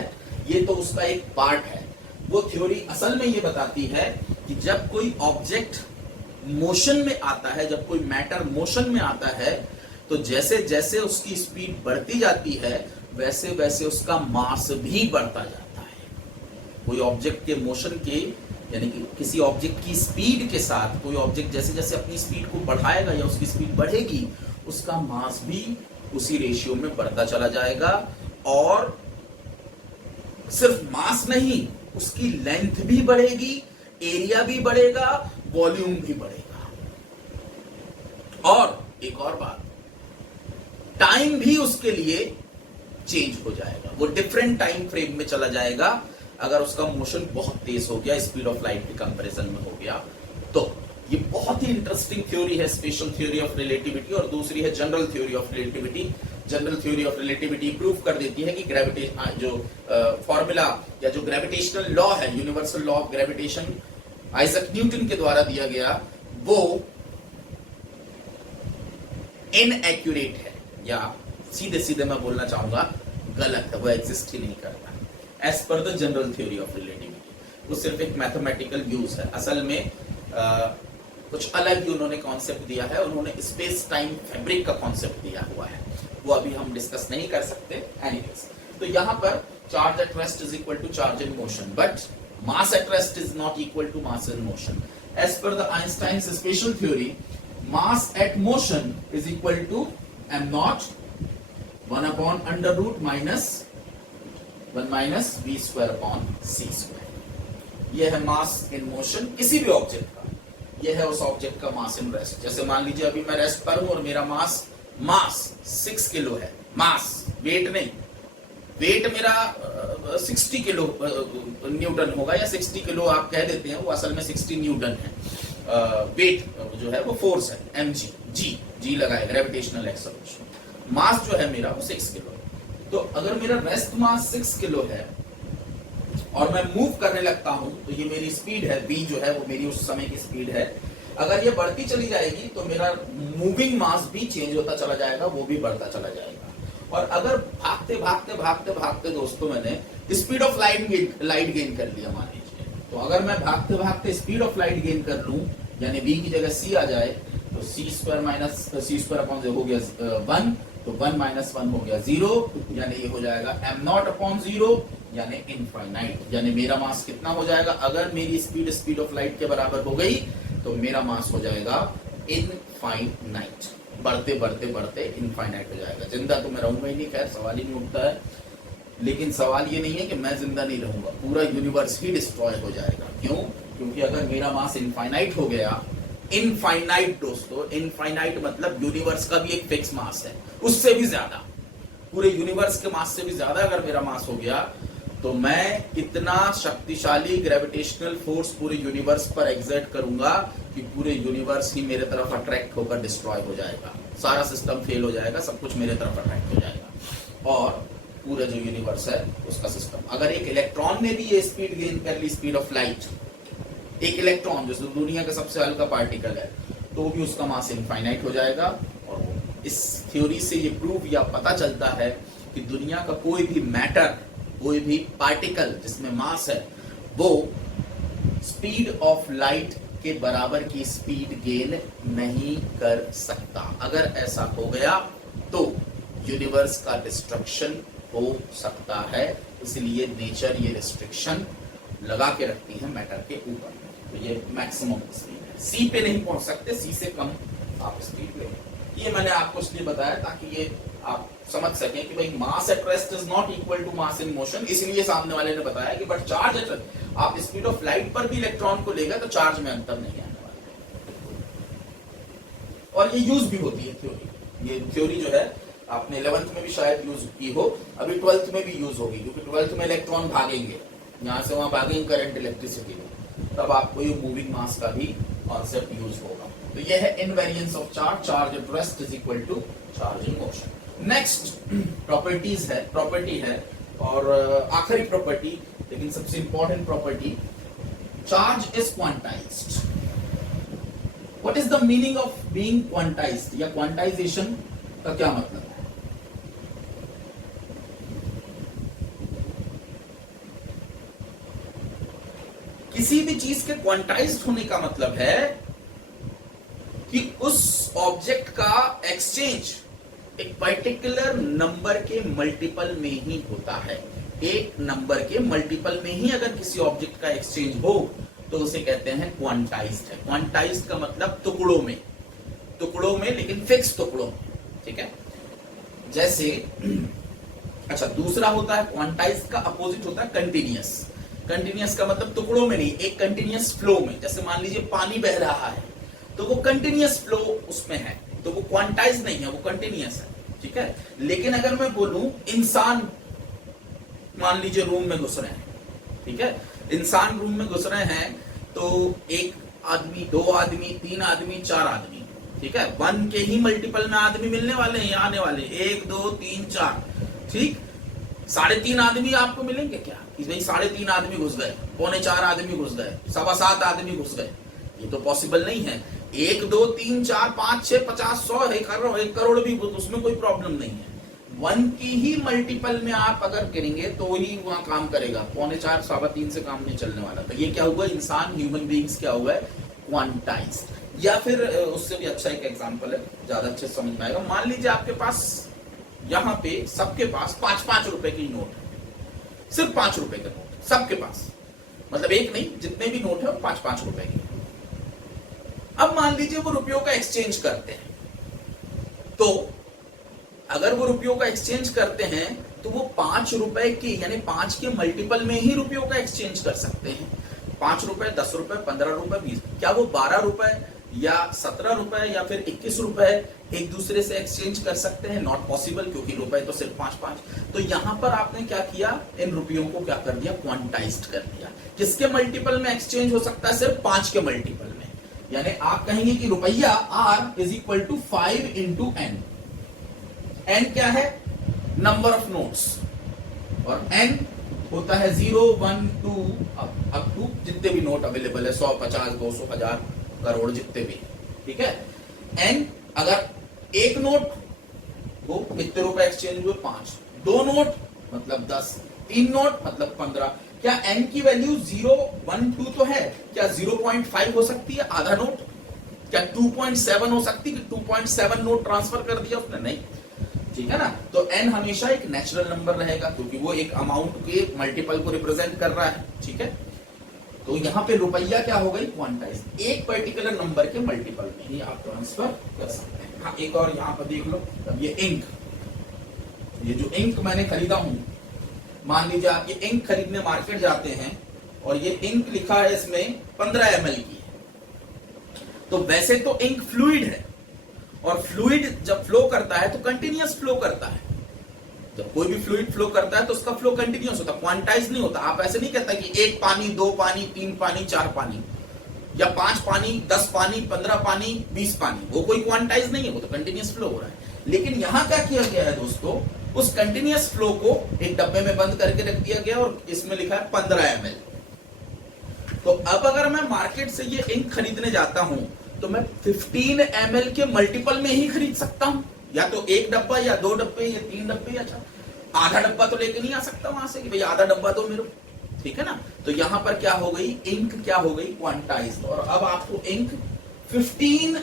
ये तो उसका एक पार्ट है। वो थ्योरी असल में ये बताती है कि जब कोई ऑब्जेक्ट मोशन में आता है, जब कोई मैटर मोशन में आता है, तो जैसे जैसे उसकी स्पीड बढ़ती जाती है वैसे वैसे उसका मास भी बढ़ता जाता है। कोई ऑब्जेक्ट के मोशन के यानी कि किसी ऑब्जेक्ट की स्पीड के साथ कोई ऑब्जेक्ट जैसे जैसे अपनी स्पीड को बढ़ाएगा या उसकी स्पीड बढ़ेगी, उसका मास भी उसी रेशियो में बढ़ता चला जाएगा। और सिर्फ मास नहीं, उसकी लेंथ भी बढ़ेगी, एरिया भी बढ़ेगा, वॉल्यूम भी बढ़ेगा। और एक और बात, टाइम भी उसके लिए चेंज हो जाएगा, वो डिफरेंट टाइम फ्रेम में चला जाएगा अगर उसका मोशन बहुत तेज हो गया, स्पीड ऑफ लाइट के कंपैरिजन में हो गया। तो ये बहुत ही इंटरेस्टिंग थ्योरी है, स्पेशल थ्योरी ऑफ रिलेटिविटी। और दूसरी है general theory of relativity. General theory of relativity prove कर देती है कि ग्रेविटेशन जो फॉर्मूला या जो ग्रेविटेशनल लॉ है, universal law of gravitation Isaac Newton के द्वारा दिया गया, वो इनएक्यूरेट है, या सीधे सीधे मैं बोलना चाहूंगा गलत है, वो एग्जिस्ट ही नहीं करता as per the general theory of relativity. वो सिर्फ एक मैथमेटिकल यूज है। असल में कुछ अलग ही उन्होंने कॉन्सेप्ट दिया है, उन्होंने स्पेस टाइम फैब्रिक का कॉन्सेप्ट दिया हुआ है, वो अभी हम डिस्कस नहीं कर सकते। एनीवेज, तो यहां पर charge at rest is equal to charge in motion, but mass at rest is not equal to mass in motion. As per the Einstein's special theory, mass at motion is equal to m0 1/√- 1 - v²/c²। यह है मास in motion किसी भी object का, यह है उस object का मास in rest. जैसे मान लीजिए अभी मैं रेस्ट पर हूं और मेरा मास 6 किलो है, मास वेट नहीं, वेट मेरा 60 किलो न्यूटन होगा, या 60 किलो आप कह देते हैं, वो असल में 60 न्यूटन है। वेट जो है वो फोर्स है mg, जी लगाए, ग्रेविटेशनल एक्सेलरेशन। मास जो है मेरा वो 6 किलो। तो अगर मेरा रेस्ट मास 6 किलो है और मैं मूव करने लगता हूं, तो ये मेरी स्पीड है, v जो है वो मेरी उस समय की स्पीड है। अगर ये बढ़ती चली जाएगी तो मेरा मूविंग मास भी चेंज होता चला जाएगा, वो भी बढ़ता चला जाएगा। और अगर भागते भागते भागते भागते दोस्तों मैंने स्पीड ऑफ लाइट गेन कर लिया मान लीजिए, तो अगर मैं भागते भागते स्पीड ऑफ लाइट गेन कर लूं, यानी v की जगह c आ जाए, तो c square minus c square upon हो गया 1, तो 1 माइनस 1 हो गया 0, यानी ये हो जाएगा m नॉट अपॉन 0, यानी इनफाइनाइट। यानी मेरा मास कितना हो जाएगा, अगर मेरी स्पीड ऑफ लाइट के बराबर हो गई तो मेरा मास हो जाएगा इनफाइनाइट। बढ़ते बढ़ते बढ़ते इनफाइनाइट हो जाएगा। जिंदा तो मैं रहूंगा ही नहीं, खैर सवाल ही नहीं उठता है। लेकिन सवाल ये नहीं है कि मैं जिंदा नहीं रहूंगा, पूरा यूनिवर्स ही डिस्ट्रॉय हो जाएगा। क्यों? क्योंकि अगर मेरा मास इनफाइनाइट हो गया, इनफाइनाइट दोस्तों, इनफाइनाइट मतलब यूनिवर्स का भी एक फिक्स मास है, उससे भी ज्यादा, पूरे यूनिवर्स के मास से भी ज्यादा अगर मेरा मास हो गया, तो मैं इतना शक्तिशाली ग्रेविटेशनल फोर्स पूरे यूनिवर्स पर एग्जर्ट करूंगा कि पूरे यूनिवर्स ही मेरे तरफ अट्रैक्ट होकर डिस्ट्रॉय हो जाएगा, सारा सिस्टम फेल हो जाएगा, सब कुछ मेरे तरफ अट्रैक्ट हो जाएगा। और पूरा जो यूनिवर्स है उसका सिस्टम, अगर एक इलेक्ट्रॉन ने भी ये स्पीड गेन कर ली, स्पीड ऑफ लाइट, एक इलेक्ट्रॉन जो दुनिया का सबसे हल्का पार्टिकल है, तो भी उसका मास इनफाइनाइट हो जाएगा। और इस थ्योरी से ये प्रूव या पता चलता है कि दुनिया का कोई भी मैटर, कोई भी पार्टिकल जिसमें मास है, वो स्पीड ऑफ लाइट के बराबर की स्पीड गेन नहीं कर सकता। अगर ऐसा हो गया तो यूनिवर्स का डिस्ट्रक्शन हो सकता है। इसलिए नेचर ये रिस्ट्रिक्शन लगा के रखती है मैटर के ऊपर। तो ये मैक्सिमम स्पीड है, सी पे नहीं पहुंच सकते, सी से कम आप स्पीड ले। ये मैंने आपको इसलिए बताया ताकि ये आप समझ सकें कि भाई mass at rest is not equal to mass in motion. इसलिए सामने वाले ने बताया कि बट चार्ज एट, आप स्पीड ऑफ लाइट पर भी इलेक्ट्रॉन को लेगा तो चार्ज में अंतर नहीं आने वाला। और ये यूज भी होती है थ्योरी। ये थ्योरी जो है आपने 11th में भी शायद यूज की हो, अभी 12th में भी यूज होगी, क्योंकि 12th में इलेक्ट्रॉन भागेंगे, यहां से वहां भागेंगे करंट इलेक्ट्रिसिटी में, तब आपको ये मूविंग मास का भी कॉन्सेप्ट यूज होगा। तो ये है invariance of charge, charge at rest is equal to charge in motion. Next property है और आखिरी प्रॉपर्टी, लेकिन सबसे important property, charge is quantized. What is the meaning of being quantized, या क्वांटाइजेशन का क्या मतलब है? किसी भी चीज के क्वांटाइज्ड होने का मतलब है कि उस ऑब्जेक्ट का एक्सचेंज एक पर्टिकुलर नंबर के मल्टीपल में ही होता है। एक नंबर के मल्टीपल में ही अगर किसी ऑब्जेक्ट का एक्सचेंज हो तो उसे कहते हैं क्वांटाइज्ड है। क्वांटाइज्ड का मतलब टुकड़ों में, लेकिन फिक्स टुकड़ों में, ठीक है। जैसे अच्छा, दूसरा होता है क्वांटाइज्ड का अपोजिट होता है कंटिन्यूअस। कंटिन्यूअस का मतलब टुकड़ों में नहीं, एक कंटिन्यूअस फ्लो में। जैसे मान लीजिए पानी बह रहा है तो वो कंटिन्यूअस फ्लो उसमें है, तो वो क्वांटाइज नहीं है, वो कंटिन्यूअस है, ठीक है। लेकिन अगर मैं बोलूं इंसान, मान लीजिए रूम में घुस रहे हैं, ठीक है, इंसान रूम में घुस रहे हैं, तो एक आदमी, दो आदमी, तीन आदमी, चार आदमी, ठीक है, 1 के ही मल्टीपल में आदमी मिलने वाले हैं, आने वाले 1 2 3 4, ठीक। 3.5 आदमी आपको मिलेंगे क्या कि भाई 3.5 आदमी घुस गए, 4.25 आदमी घुस गए, 7.25 आदमी घुस गए? ये तो पॉसिबल नहीं है। 1 2 3 4 5 6 50 100 1 करोड़ भी, उसमें कोई प्रॉब्लम नहीं है। 1 की ही मल्टीपल में आप अगर करेंगे तो ही वहां काम करेगा, 4.25 3.25 से काम नहीं चलने वाला। तो ये क्या हुआ, इंसान, ह्यूमन बीइंग्स क्या हुआ है, क्वांटाइज्ड। या फिर उससे भी अच्छा एक एग्जांपल है, ज्यादा अच्छे समझ में आएगा। मान लीजिए आपके पास, यहाँ पे सबके पास 5-5 रुपए की नोट है, सिर्फ 5 रुपए के नोट सबके पास, मतलब एक नहीं, जितने भी नोट है 5-5 रुपए के। अब मान लीजिए वो रुपयों का एक्सचेंज करते हैं, तो अगर वो रुपयों का एक्सचेंज करते हैं तो वो 5 रुपए की, यानी 5 के मल्टीपल में ही रुपयों का एक्सचेंज कर सकते हैं। 5 रुपए, 10 रुपए, 15 रुपए, 20, क्या वो 12 रुपए या 17 रुपए या फिर 21 रुपए एक दूसरे से एक्सचेंज कर सकते हैं? नॉट पॉसिबल, क्योंकि रुपए तो सिर्फ 5-5। तो यहां पर आपने क्या किया, इन रुपयों को क्या कर दिया, क्वांटाइज्ड कर दिया। किसके मल्टीपल में एक्सचेंज हो सकता है? सिर्फ 5 के मल्टीपल में। यानी आप कहेंगे कि रुपया R is equal to 5 into N. N क्या है? नंबर ऑफ नोट्स, और n होता है 0, 1, 2 अप टू जितने भी नोट अवेलेबल है, 100, 50, 200, 1000, करोड़, जितने भी, ठीक है। n अगर एक नोट वो कितने रुपए एक्सचेंज हुए, 5, 2 नोट मतलब 10, 3 नोट मतलब 15। क्या n की वैल्यू 0, 1, 2 तो है, क्या 0.5 हो सकती है आधा नोट? क्या 2.7 हो सकती है कि 2.7 नोट ट्रांसफर कर दिया उसने? नहीं, ठीक है ना। तो n हमेशा एक नेचुरल नंबर रहेगा क्योंकि वो एक अमाउंट के मल्टीपल को रिप्रेजेंट कर रहा है, ठीक है। तो यहाँ पे रुपया क्या हो गई, क्वांटाइज, एक पर्टिकुलर नंबर के मल्टीपल में ही आप ट्रांसफर कर सकते हैं। हाँ, एक और यहाँ पर देख लो, अब ये इंक, ये जो इंक मैंने खरीदा हूं, मान लीजिए आप ये इंक खरीदने मार्केट जाते हैं और ये इंक लिखा है इसमें 15 ml की है। तो वैसे तो इंक फ्लूइड है, और फ्लूइड जब फ्लो करता है तो कंटिन्यूअस फ्लो करता है। जब कोई भी फ्लूइड फ्लो करता है तो उसका फ्लो कंटिन्यूअस होता है, क्वांटाइज नहीं होता। आप ऐसे नहीं कहता कि 1 पानी, 2 पानी, 3 पानी, 4 पानी, या 5 पानी, 10 पानी, 15 पानी, 20 पानी, वो कोई क्वांटाइज नहीं है, वो तो कंटिन्यूअस फ्लो हो रहा है। लेकिन यहां क्या किया गया है दोस्तों, उस कंटिन्यूअस फ्लो को एक डब्बे में बंद करके रख दिया गया और इसमें लिखा है 15 ml। तो अब अगर मैं मार्केट से ये इंक खरीदने जाता हूं तो मैं 15 ml के मल्टीपल में ही खरीद सकता हूं, या तो एक डब्बा, या 2 डब्बे, या 3 डब्बे, या आधा डब्बा तो लेके नहीं आ सकता वहां से कि भाई आधा डब्बा दो मेरे, ठीक है ना। तो यहां पर क्या हो गई, इंक क्या हो गई, क्वांटाइज्ड। और अब आपको इंक 15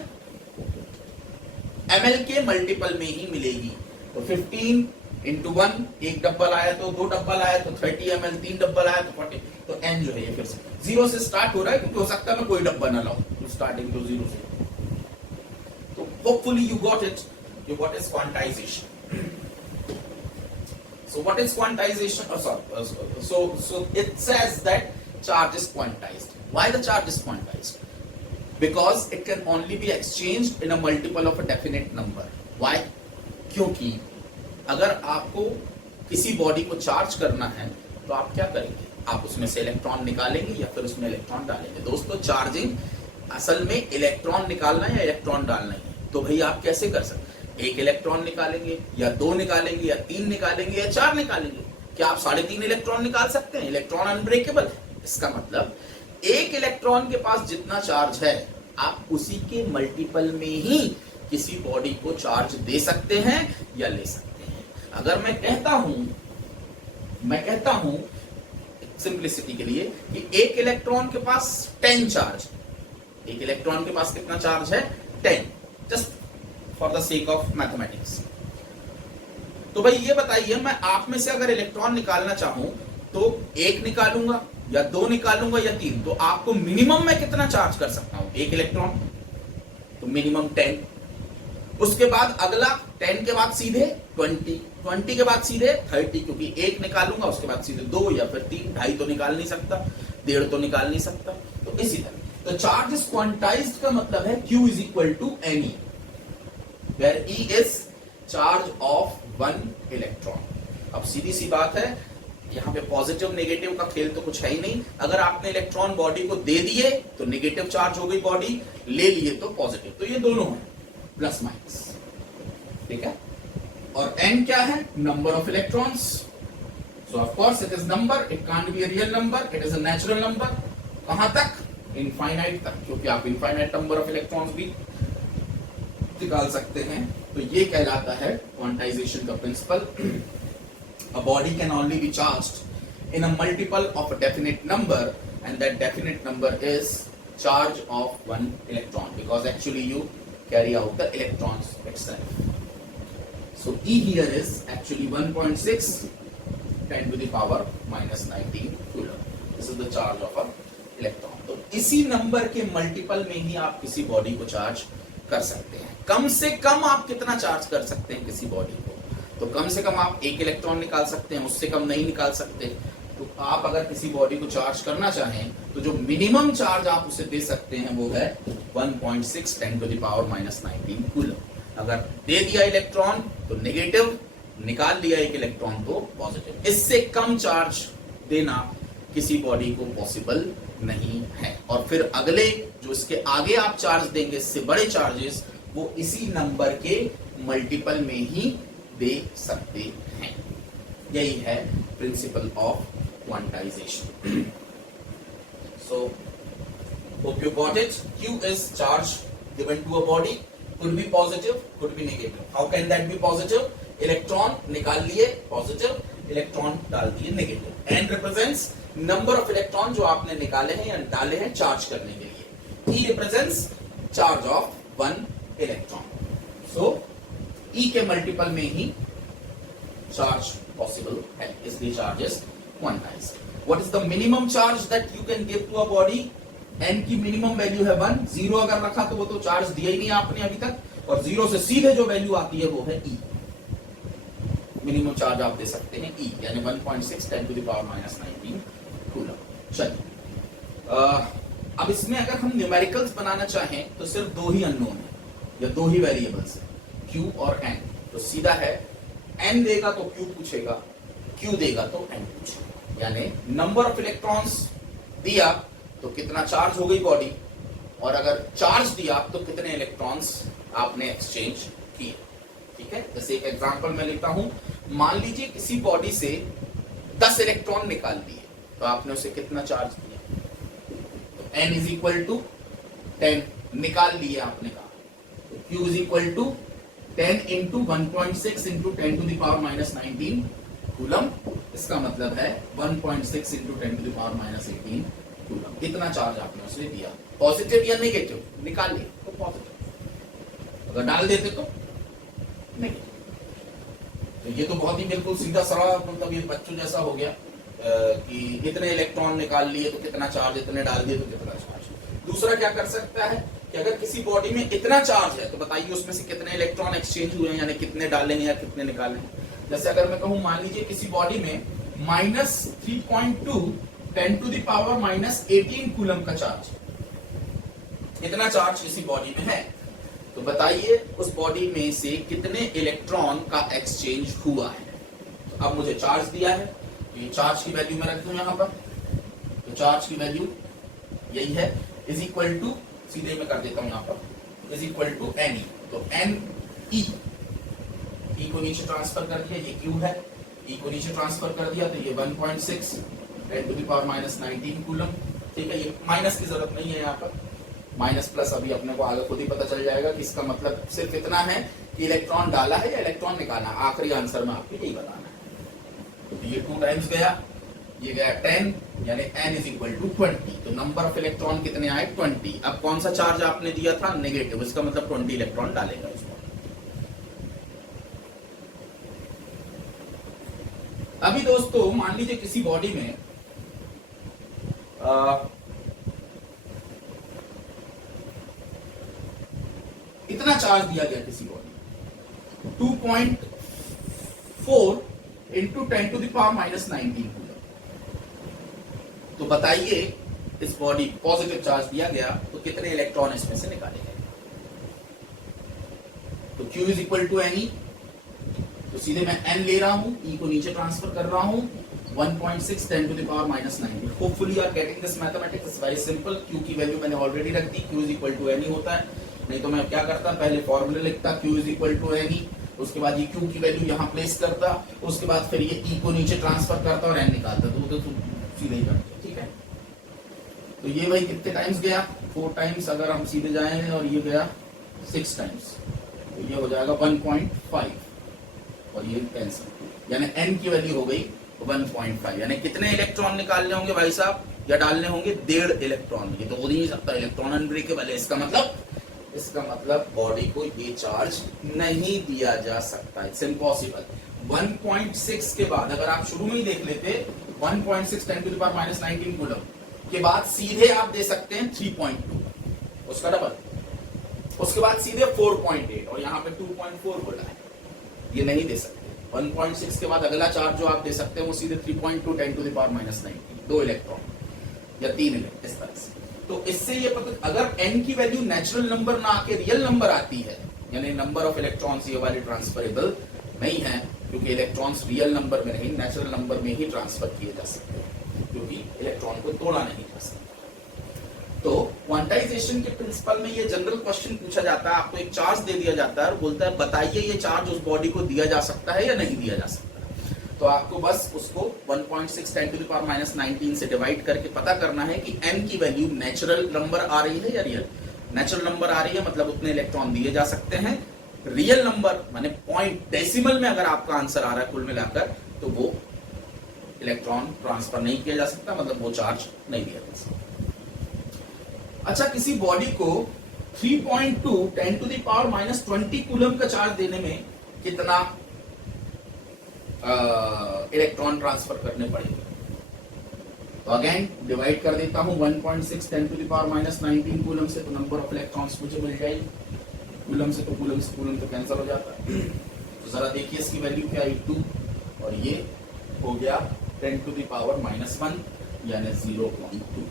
ml के मल्टीपल में ही मिलेगी। तो 15 इंटू 1, एक डब्बा लाया तो 2 डब्बा लाया तो 30 ml, 3 डब्बा लाया तो 40। तो n जो है ये फिर से 0 से स्टार्ट हो रहा है क्योंकि हो सकता है मैं कोई डब्बा ना लाऊं, स्टार्टिंग तो 0 से। तो hopefully you got it, you what is quantization. So what is quantization? So it says that charge is quantized. Why the charge is quantized? Because it can only be exchanged in a multiple of a definite number. Why? क्योंकि अगर आपको किसी body को charge करना है तो आप क्या करेंगे, आप उसमें से इलेक्ट्रॉन निकालेंगे या फिर उसमें इलेक्ट्रॉन डालेंगे। दोस्तों, चार्जिंग असल में इलेक्ट्रॉन निकालना या इलेक्ट्रॉन डालना है। तो भाई आप कैसे कर सकते, एक इलेक्ट्रॉन निकालेंगे या 2 निकालेंगे या 3 निकालेंगे या 4 निकालेंगे। क्या आप 3.5 इलेक्ट्रॉन निकाल सकते हैं? इलेक्ट्रॉन अनब्रेकेबल है। इसका मतलब एक इलेक्ट्रॉन के पास जितना चार्ज है आप उसी के मल्टीपल में ही किसी बॉडी को चार्ज दे सकते हैं या ले सकते हैं। अगर मैं कहता हूं सिंप्लिसिटी के लिए कि एक इलेक्ट्रॉन के पास 10 चार्ज, एक इलेक्ट्रॉन के पास कितना चार्ज है, 10, just for the sake of mathematics. तो भाई ये बताइए, मैं आप में से अगर इलेक्ट्रॉन निकालना चाहूं तो 1 निकालूंगा या 2 निकालूंगा या 3, तो आपको मिनिमम मैं कितना चार्ज कर सकता हूं, 1 इलेक्ट्रॉन, तो मिनिमम 10। उसके बाद अगला 10 के बाद सीधे 20, 20 के बाद सीधे 30, क्योंकि 1 निकालूंगा उसके बाद सीधे 2 या फिर 3, 2.5 तो निकाल नहीं सकता, 1.5 तो निकाल नहीं सकता। तो इसी तरह तो चार्ज इज क्वांटाइज्ड का मतलब है Q is equal to Ne, where E is charge of 1 electron। अब सीधी सी बात है, यहाँ पे पॉजिटिव नेगेटिव का खेल तो कुछ है ही नहीं। अगर आपने इलेक्ट्रॉन बॉडी को दे दिए तो नेगेटिव चार्ज हो गई बॉडी, ले लिए तो पॉजिटिव, तो ये दोनों है प्लस माइनस, ठीक है। और n क्या है, number of electrons. So of course it is number, it can't be a real number, it is a natural number. कहां तक, इनफाइनाइट तक, क्योंकि आप इनफाइनाइट नंबर ऑफ इलेक्ट्रॉन्स भी निकाल सकते हैं। तो ये कहलाता है क्वांटाइजेशन का principal. A body can only be charged in a multiple of a definite number, and that definite number is charge of 1 electron, because actually you carry out the electrons itself. So E here is actually 1.6 10 to the power minus 19 coulomb. This is the charge of a electron. तो इसी number के multiple में ही आप किसी body को charge कर सकते हैं। कम से कम आप कितना चार्ज कर सकते हैं किसी बॉडी को, तो कम से कम आप 1 इलेक्ट्रॉन निकाल सकते हैं, उससे कम नहीं निकाल सकते। तो आप अगर किसी बॉडी को चार्ज करना चाहें तो जो मिनिमम चार्ज आप उसे दे सकते हैं वो है 1.6 10 to the power minus 19 coulomb. अगर दे दिया इलेक्ट्रॉन तो नेगेटिव, निकाल लिया 1 इलेक्ट्रॉन तो पॉजिटिव। इससे कम चार्ज देना किसी बॉडी को पॉसिबल नहीं है। और फिर अगले जो इसके आगे आप चार्ज देंगे, इससे बड़े चार्जेस, वो इसी नंबर के मल्टीपल में ही दे सकते हैं। यही है principle of quantization. So hope you got it. Q is charge given to a body, could be positive, could be negative. How can that be positive? Electron निकाल लिए पॉजिटिव, इलेक्ट्रॉन डाल दिए negative. N represents number of electron जो आपने निकाले हैं या डाले हैं चार्ज करने के लिए। E represents charge of one electron. So E के मल्टीपल में ही चार्ज पॉसिबल है, इसलिए charge is quantized. What is the minimum charge that you can give to a body? N की मिनिमम वैल्यू है 1, 0 अगर रखा तो वो तो चार्ज दिया ही नहीं आपने अभी तक, और 0 से सीधे जो वैल्यू आती है वो है E। मिनिमम चार्ज आप दे सकते हैं E, यानी 1.6 10 to the power minus 19 coulomb. चलिए अब इसमें अगर हम न्यूमेरिकल्स बनाना चाहें तो सिर्फ दो ही अननोन है या दो ही वेरिएबल्स है, Q और N। तो सीधा है, N देगा तो Q पूछेगा, Q देगा तो N पूछेगा। यानी नंबर ऑफ इलेक्ट्रॉन्स दिया तो कितना चार्ज हो गई बॉडी, और अगर चार्ज दिया तो कितने इलेक्ट्रॉन्स आपने एक्सचेंज किए। ठीक है, जैसे एक एग्जांपल मैं लेता हूं। मान लीजिए किसी बॉडी से 10 इलेक्ट्रॉन निकाल दिए, तो आपने उसे कितना चार्ज दिया? तो N इज इक्वल टू 10 निकाल लिए आपने कहा, तो Q is equal to 10 into 1.6 into 10 to the power minus 19 coulomb. इसका मतलब है 1.6 into 10 to the power minus 18 coulomb. कितना चार्ज आपने उसे दिया, पॉजिटिव या नेगेटिव? निकाल लिए तो पॉजिटिव, अगर डाल देते तो नेगेटिव। तो ये तो बहुत ही बिल्कुल सीधा सरल, मतलब ये बच्चों जैसा हो गया कि इतने इलेक्ट्रॉन निकाल लिए तो कितना चार्ज, इतने डाल दिए तो कितना चार्ज। दूसरा क्या कर सकता है कि अगर किसी बॉडी में इतना चार्ज है तो बताइए उसमें से कितने इलेक्ट्रॉन एक्सचेंज हुए हैं, यानी कितने डाले हैं या कितने निकाले हैं। जैसे अगर मैं कहूं, मान लीजिए किसी बॉडी में -3.2 10 to the power minus 18 coulomb का चार्ज, इतना चार्ज किसी बॉडी में है, तो बताइए उस बॉडी में से कितने इलेक्ट्रॉन का एक्सचेंज हुआ है। तो अब मुझे चार्ज दिया है, ये चार्ज की वैल्यू मैं रख दूं यहां पर, तो चार्ज की वैल्यू यही है, इज इक्वल टू, सीधे मैं कर देता हूं यहां पर, इज इक्वल टू NE। तो NE, E को नीचे ट्रांसफर कर दिया, ये Q है, E को नीचे ट्रांसफर कर दिया तो ये 1.6 10 to the power minus 19 coulomb. ठीक है, ये माइनस की जरूरत नहीं है यहाँ पर, माइनस प्लस अभी अपने को आगे खुद ही पता चल जाएगा कि इसका मतलब सिर्फ इतना है कि इलेक्ट्रॉन डाला है या इलेक्ट्रॉन निकाला। आखिरी आंसर में आपको यही बताना है। तो ये 2 टाइम्स गया, ये गया 10, यानी N इज इक्वल टू 20। तो नंबर ऑफ इलेक्ट्रॉन कितने आए? 20। अब कौन सा चार्ज आपने दिया था? नेगेटिव, इसका मतलब 20 इलेक्ट्रॉन डालेगा उसमें। अभी दोस्तों मान लीजिए किसी बॉडी में इतना चार्ज दिया गया किसी body, 2.4 into 10 to the power minus 19 coulomb. तो बताइए इस बॉडी पॉजिटिव चार्ज दिया गया तो कितने इलेक्ट्रॉन इसमें से निकाले गए? तो Q is equal to NE, तो सीधे मैं N ले रहा हूं, E को नीचे ट्रांसफर कर रहा हूं, 1.6 10 to the power minus 19। Hopefully you are getting this mathematics, it's very simple. Q की वैल्यू मैंने ऑलरेडी रख दी, Q is equal to NE होता है, नहीं तो मैं क्या करता, पहले फॉर्मूला लिखता Q is equal to NE, उसके बाद ये Q की वैल्यू यहाँ प्लेस करता, उसके बाद फिर ये E को नीचे ट्रांसफर करता और N निकालता, तो सीधे ही करते। ठीक है, तो ये भाई कितने टाइम्स गया? 4 टाइम्स। अगर हम सीधे जाए और ये गया 6 टाइम्स, तो ये हो जाएगा 1.5 और ये कैंसिल, यानी N की वैल्यू हो गई 1.5। यानी कितने इलेक्ट्रॉन निकालने होंगे भाई साहब, या डालने होंगे? 1.5 इलेक्ट्रॉन। ये तो हो नहीं सकता, इलेक्ट्रॉन अनब्रेकेबल है। इसका मतलब बॉडी को ये चार्ज नहीं दिया जा सकता, इट्स इम्पॉसिबल। 1.6 के बाद अगर आप शुरू में ही देख लेते 1.6 10 to the power minus 19 coulomb के बाद सीधे आप दे सकते हैं 3.2, उसका डबल, उसके बाद सीधे 4.8 और यहाँ पे 2.4 बोला है, ये नहीं दे सकते। 1.6 के बाद अगला चार्ज जो आप दे सकते हैं वो सीधे 3.2 10 to the power minus 19, 2 electron या 3 इलेक्ट्रॉन, इस तरह से। तो इससे ये पता, अगर N की वैल्यू नेचुरल नंबर ना आके रियल नंबर आती है, यानी नंबर ऑफ इलेक्ट्रॉन्स ये वाली ट्रांसफरेबल नहीं है, क्योंकि इलेक्ट्रॉन्स रियल नंबर में नहीं नेचुरल नंबर में ही ट्रांसफर किए जा सकते हैं, क्योंकि इलेक्ट्रॉन को तोड़ा नहीं जा सकता। तो क्वांटाइजेशन के प्रिंसिपल में ये जनरल क्वेश्चन पूछा जाता है, आपको एक चार्ज दे दिया जाता है और बोलता है बताइए ये चार्ज उस बॉडी को दिया जा सकता है या नहीं दिया जा सकता है। तो आपको बस उसको 1.6 10⁻⁻19 से डिवाइड करके पता करना है कि n की वैल्यू नेचुरल नंबर आ रही है या रियल। नेचुरल नंबर आ रही है मतलब उतने इलेक्ट्रॉन दिए जा सकते हैं। रियल नंबर माने पॉइंट डेसिमल में अगर आपका आंसर आ रहा है कुल मिलाकर, तो वो इलेक्ट्रॉन ट्रांसफर नहीं किया जा सकता, मतलब वो चार्ज नहीं दिया जा सकता। अच्छा, किसी बॉडी को 3.2 10⁻⁻20 कूलम का चार्ज देने में कितना इलेक्ट्रॉन ट्रांसफर करने पड़ेंगे? तो अगेन डिवाइड कर देता हूं 1.6 10⁻⁻19 कूलम से, तो नंबर ऑफ इलेक्ट्रॉन्स मुझे मिल जाएगी। कूलम से कूलम तो कैंसिल हो जाता है। तो जरा देखिए इसकी वैल्यू क्या आई 2 और ये हो गया 10⁻⁻1 यानी 0.2।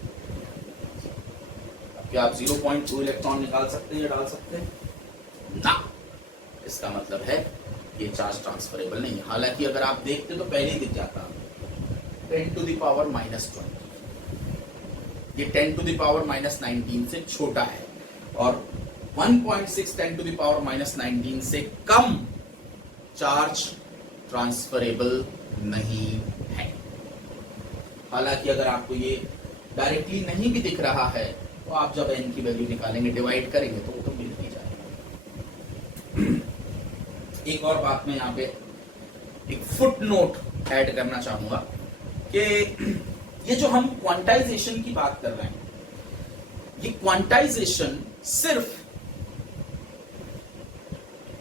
क्या आप 0.2 इलेक्ट्रॉन निकाल सकते हैं या डाल सकते हैं? ना, इसका मतलब है ये चार्ज ट्रांसफरेबल नहीं है। हालांकि अगर आप देखते तो पहले ही दिख जाता 10⁻⁻20, ये 10⁻⁻19 से छोटा है और 1.6 10⁻⁻19 से कम चार्ज ट्रांसफरेबल नहीं है। हालांकि अगर आपको ये डायरेक्टली नहीं भी दिख रहा है तो आप जब n की वैल्यू निकालेंगे, डिवाइड करेंगे तो वो तो मिल ही जाएगा। एक और बात मैं यहाँ पे एक फुट नोट ऐड करना चाहूंगा कि ये जो हम क्वांटाइजेशन की बात कर रहे हैं, ये क्वांटाइजेशन सिर्फ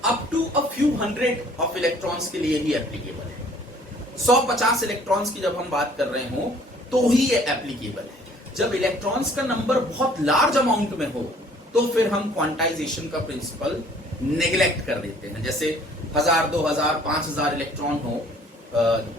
up to a few hundred of electrons के लिए ही एप्लीकेबल है। 150 इलेक्ट्रॉन्स की जब हम बात कर रहे हो तो ही ये एप्लीकेबल है। जब इलेक्ट्रॉन्स का नंबर बहुत लार्ज अमाउंट में हो तो फिर हम क्वांटाइजेशन का प्रिंसिपल नेग्लेक्ट कर देते हैं। जैसे 1000 2000 5000 इलेक्ट्रॉन हो,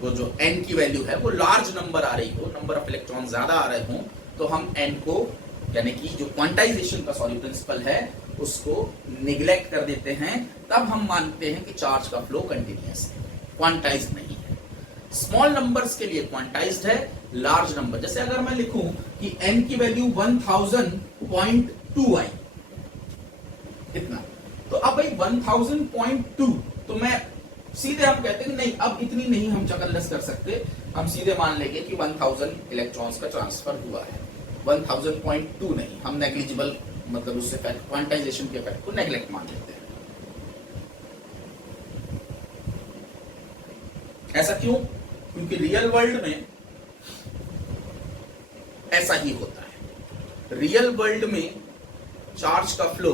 वो जो n की वैल्यू है वो लार्ज नंबर आ रही हो, नंबर ऑफ इलेक्ट्रॉन ज्यादा आ रहे हो, तो हम n को यानी कि जो क्वांटाइजेशन का प्रिंसिपल है उसको निग्लेक्ट कर देते हैं। तब हम मानते हैं कि चार्ज का फ्लो कंटिन्यूअस है, क्वांटाइज नहीं है। स्मॉल नंबर्स के लिए क्वांटाइज्ड है, लार्ज नंबर जैसे अगर मैं लिखूं कि n की वैल्यू 1000.2 आई, इतना, तो अब भाई 1000.2, तो मैं सीधे हम कहते हैं नहीं अब इतनी नहीं हम चकलस कर सकते, हम सीधे मान लेंगे कि 1000 इलेक्ट्रॉन्स का ट्रांसफर हुआ है। 1000.2 नहीं, हम नेग्लिजिबल मतलब उससे क्वांटाइजेशन के इफेक्ट को नेग्लेक्ट मान लेते हैं। ऐसा क्यों? क्योंकि रियल वर्ल्ड में ऐसा ही होता है। रियल वर्ल्ड में चार्ज का फ्लो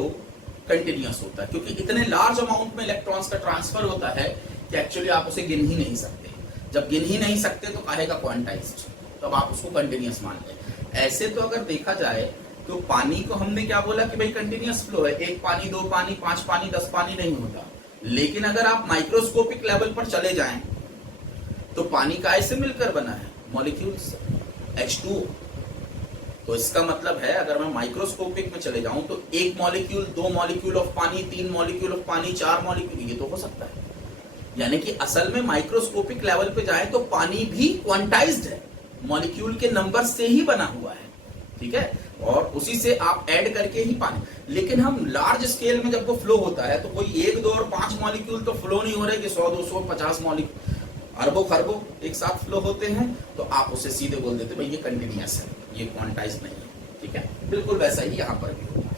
कंटिन्यूअस होता है, क्योंकि इतने लार्ज अमाउंट में इलेक्ट्रॉन्स का ट्रांसफर होता है कि एक्चुअली आप उसे गिन ही नहीं सकते। जब गिन ही नहीं सकते तो कहेगा क्वांटाइज्ड, तब आप उसको कंटिन्यूअस मान लें। ऐसे तो अगर देखा जाए तो पानी को हमने क्या बोला कि भाई कंटिन्यूअस फ्लो है, 1 पानी 2 पानी 5 पानी 10 पानी नहीं होता। लेकिन अगर आप माइक्रोस्कोपिक लेवल पर चले जाएं तो पानी का ऐसे मिलकर बना है मॉलिक्यूल्स H2O। तो इसका मतलब है अगर मैं माइक्रोस्कोपिक में चले जाऊं तो 1 मॉलिक्यूल 2 मॉलिक्यूल ऑफ पानी 3 मॉलिक्यूल ऑफ पानी 4 मॉलिक्यूल, ये तो हो सकता है। यानी कि असल में माइक्रोस्कोपिक लेवल पे जाए तो पानी भी क्वांटाइज्ड है, मॉलिक्यूल के नंबर से ही बना हुआ है, ठीक है, और उसी से आप ऐड करके ही पानी। लेकिन हम लार्ज स्केल में जब वो फ्लो होता है तो कोई 1 2 और 5 मॉलिक्यूल तो फ्लो नहीं हो रहे कि 100 200 50 मॉलिक्यूल अरबों खरबों एक साथ फ्लो होते हैं, तो आप उसे सीधे बोल देते भाई ये कंटिन्यूअस है, ये क्वांटाइज नहीं है, ठीक है। बिल्कुल वैसा ही यहां पर भी होता है।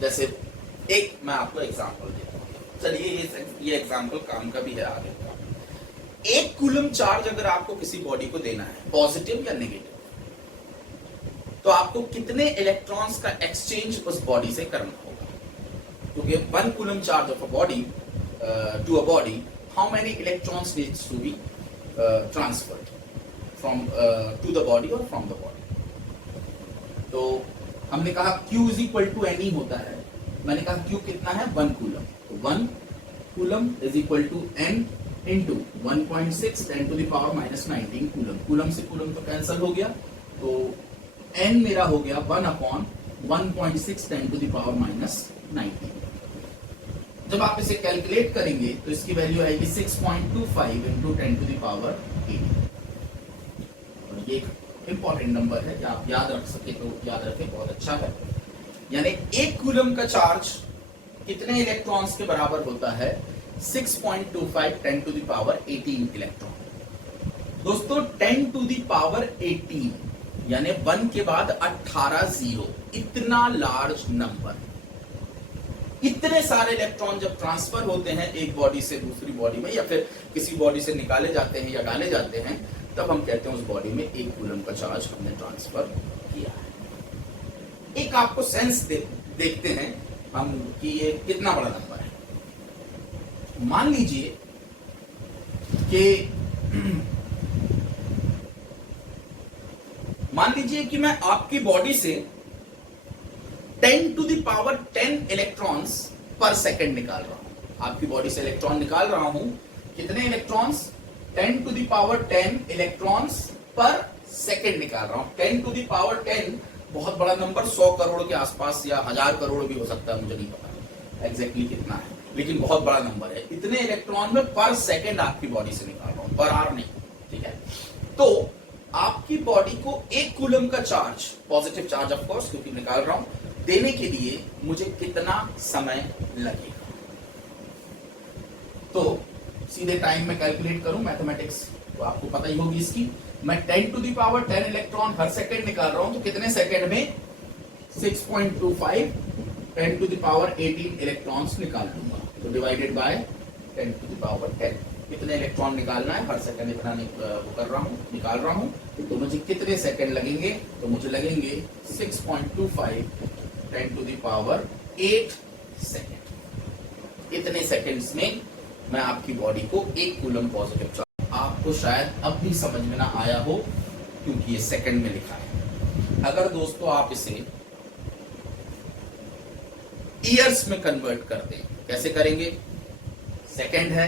जैसे एक मैं आपको एग्जांपल देता हूं, चलिए ये एग्जांपल काम का भी है आगे का। 1 कूलम चार्ज अगर आपको किसी बॉडी को देना है, पॉजिटिव या नेगेटिव, तो आपको कितने इलेक्ट्रॉन्स का एक्सचेंज उस बॉडी से करना होगा? क्योंकि 1 coulomb charge of a body to a body, how many electrons needs to be transferred from to the body or from the body? तो हमने कहा Q is equal to N होता है, मैंने कहा Q कितना है 1 कूलम, तो 1 coulomb is equal to N into 1.6 10⁻⁻19 coulomb. Coulomb से कूलम तो कैंसिल हो गया, तो N मेरा हो गया 1/1.6 10⁻�19। जब आप इसे कैलकुलेट करेंगे तो इसकी वैल्यू आएगी 6.25 into 10⁸ और ये इंपॉर्टेंट नंबर है, आप याद रख सके तो याद रखें, बहुत अच्छा है। यानी 1 कूलम का चार्ज कितने इलेक्ट्रॉन्स के बराबर होता है? 6.25 10 टू द पावर 18 इलेक्ट्रॉन। दोस्तों 10 टू द पावर 18 यानी 1 के बाद 18 जीरो, इतना लार्ज नंबर। इतने सारे इलेक्ट्रॉन जब ट्रांसफर होते हैं एक बॉडी से दूसरी बॉडी में, या फिर किसी बॉडी से निकाले जाते हैं या डाले जाते हैं, तब हम कहते हैं उस बॉडी में 1 कूलम का चार्ज हमने ट्रांसफर किया है। एक आपको सेंस देखते हैं हम कि ये कितना बड़ा नंबर है। मान लीजिए कि मैं आपकी बॉडी से 10 to the power 10 electrons per second निकाल रहा हूं। आपकी बॉडी से इलेक्ट्रॉन निकाल रहा हूं, कितने electrons? 10 to the power 10 electrons per second निकाल रहा हूं। 10 टू द पावर 10 बहुत बड़ा नंबर, 100 करोड़ के आसपास या 1000 करोड़ भी हो सकता है, मुझे नहीं पता एग्जैक्टली कितना है, लेकिन बहुत बड़ा नंबर है। इतने इलेक्ट्रॉन में पर सेकंड आपकी बॉडी से निकाल रहा हूं, पर आवर नहीं, ठीक है। तो आपकी बॉडी को 1 कूलम का charge, positive charge of course क्योंकि निकाल रहा हूं, देने के लिए मुझे कितना समय लगेगा? तो सीधे टाइम में कैलकुलेट करूं, मैथमेटिक्स तो आपको पता ही होगी इसकी। मैं 10 टू द पावर 10 इलेक्ट्रॉन हर सेकंड निकाल रहा हूं, तो कितने सेकंड में? 6.25 10 टू द पावर 18 इलेक्ट्रॉन्स निकाल लूंगा। तो divided by 10 to the power 10, कितने इलेक्ट्रॉन निकालना है हर सेकंड, इतना निकाल रहा हूं, तो मुझे कितने सेकंड लगेंगे? तो मुझे लगेंगे 6.25 10 टू द पावर 8 सेकंड। इतने सेकंड्स में मैं आपकी बॉडी को 1 कूलम पॉजिटिव चार्ज। आपको शायद अब भी समझ में ना आया हो क्योंकि ये सेकंड में लिखा है। अगर दोस्तों आप इसे ईयर्स में कन्वर्ट कर दें, कैसे करेंगे? सेकंड है,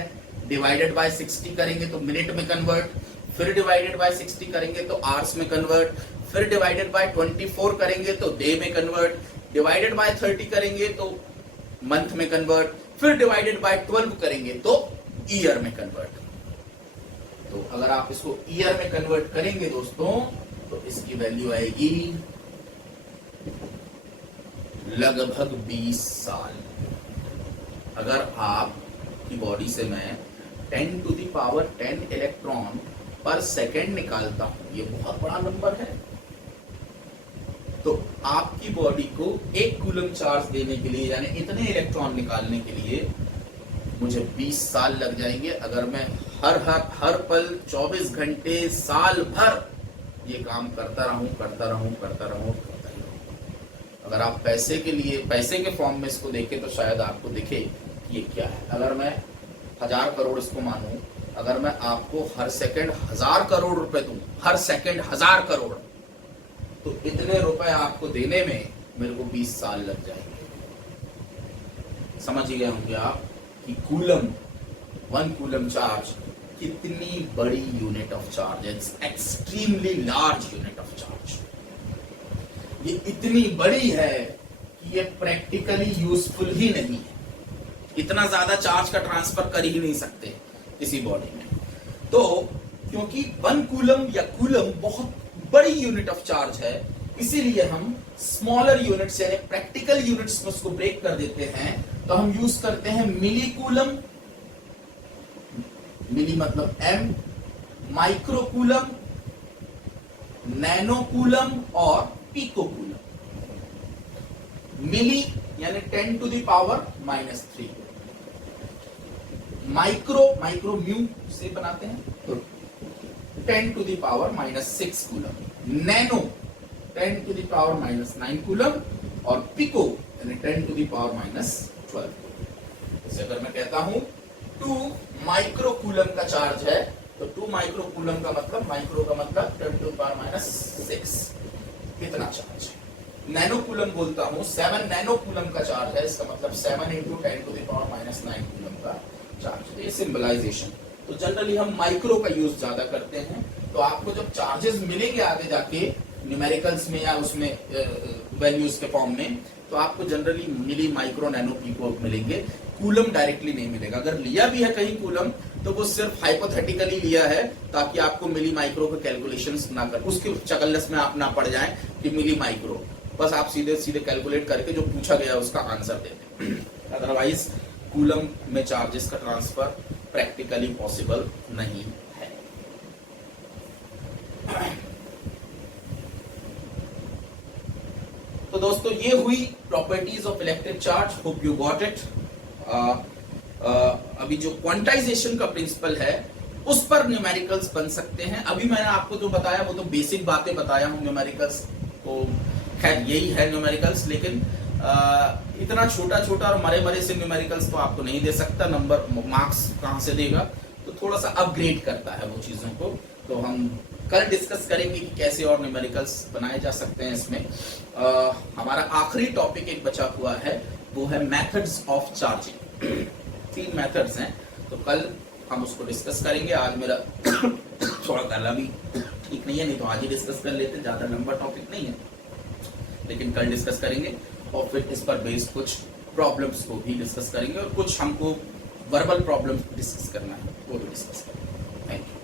डिवाइडेड बाय 60 करेंगे तो मिनट में कन्वर्ट, फिर डिवाइडेड बाय 60 करेंगे तो आवर्स में कन्वर्ट, फिर डिवाइडेड बाय 24 करेंगे तो डे में कन्वर्ट, डिवाइडेड बाय 30 करेंगे तो मंथ में कन्वर्ट, फिर डिवाइडेड बाय 12 करेंगे तो ईयर में कन्वर्ट। तो अगर आप इसको ईयर में कन्वर्ट करेंगे दोस्तों, तो इसकी वैल्यू आएगी लगभग 20 साल। अगर आपकी बॉडी से मैं 10 टू द पावर 10 इलेक्ट्रॉन पर सेकंड निकालता हूं, ये बहुत बड़ा नंबर है, तो आपकी बॉडी को 1 कूलम चार्ज देने के लिए, यानी इतने इलेक्ट्रॉन निकालने के लिए मुझे 20 साल लग जाएंगे। अगर मैं हर पल 24 घंटे साल भर ये काम करता रहूं। अगर आप पैसे के फॉर्म में इसको देखें तो शायद आपको दिखे कि ये क्या है। अगर मैं 1000 करोड़ इसको मानूं, अगर मैं आपको हर सेकंड 1000 करोड़ रुपए दूं, हर सेकंड 1000 करोड़, तो इतने रुपए आपको देने में मेरे को 20 साल लग जाएंगे। समझ गए होंगे आप कि कूलम, 1 कूलम चार्ज कितनी बड़ी यूनिट ऑफ चार्ज है। It's extremely large unit of charge. ये इतनी बड़ी है कि ये प्रैक्टिकली यूजफुल ही नहीं है। इतना ज्यादा चार्ज का ट्रांसफर कर ही नहीं सकते किसी बॉडी में। तो क्योंकि 1 कूलम या कूलम बहुत बड़ी यूनिट ऑफ चार्ज है, इसीलिए हम स्मॉलर यूनिट्स यानी प्रैक्टिकल यूनिट्स में उसको ब्रेक कर देते हैं। तो हम यूज करते हैं मिली कूलम, मिली मतलब m, micro coulomb, nano coulomb और पिको कूलम। मिली यानी 10 to the power -3, micro mu से बनाते हैं तो 10 to the power -6 coulomb, nano 10 to the power -9 coulomb और पिको यानी 10 टू द पावर -12। जैसे अगर मैं कहता हूं 2 माइक्रो कूलम का चार्ज है, तो 2 माइक्रो कूलम का मतलब, माइक्रो का मतलब 10 टू द पावर -6 कितना चार्ज है। नैनो कूलम बोलता हूं, 7 नैनो कूलम का चार्ज है, इसका मतलब 7 × 10 टू द पावर -9 कूलम का चार्ज। ये सिंबलाइजेशन। तो जनरली हम माइक्रो का यूज ज्यादा करते हैं। तो आपको जब चार्जेस मिलेंगे आगे जाके न्यूमेरिकल्स में या उसमें वैल्यूज के फॉर्म में, तो आपको जनरली मिली, माइक्रो, नैनो, पिको मिलेंगे। कूलम डायरेक्टली नहीं मिलेगा। अगर लिया भी है कहीं कूलम, तो वो सिर्फ हाइपोथेटिकली लिया है ताकि आपको मिली माइक्रो के कैलकुलेशंस ना कर, उसके चकल्लस में आप ना पड़ जाएं कि मिली माइक्रो, बस आप सीधे सीधे कैलकुलेट करके जो पूछा गया उसका आंसर दे दें। अदरवाइज कूलम में चार्जेस का ट्रांसफर प्रैक्टिकली पॉसिबल नहीं है। तो दोस्तों ये हुई properties of electric charge, hope you got it. अभी जो क्वांटाइजेशन का प्रिंसिपल है उस पर न्यूमेरिकल्स बन सकते हैं। अभी मैंने आपको जो बताया वो तो बेसिक बातें बताया हूं न्यूमेरिकल्स, तो खैर यही है न्यूमेरिकल्स, लेकिन इतना छोटा छोटा और मरे मरे से न्यूमेरिकल्स तो आपको नहीं दे सकता, नंबर मार्क्स कहां से देगा, तो थोड़ा सा अपग्रेड करता है वो चीजों को। तो हम कल डिस्कस करेंगे कि कैसे और न्यूमेरिकल्स बनाए जा सकते हैं। इसमें हमारा आखिरी टॉपिक एक बचा हुआ है, वो है मेथड्स ऑफ चार्जिंग। 3 मेथड्स हैं, तो कल हम उसको डिस्कस करेंगे। आज मेरा थोड़ा गला भी ठीक नहीं है, नहीं तो आज ही डिस्कस कर लेते, ज्यादा लंबा टॉपिक नहीं है, लेकिन कल डिस्कस करेंगे। और फिर इस पर बेस्ड कुछ प्रॉब्लम्स को भी डिस्कस करेंगे और कुछ हमको वर्बल प्रॉब्लम्स डिस्कस करना है वो भी डिस्कस करेंगे। Thank you.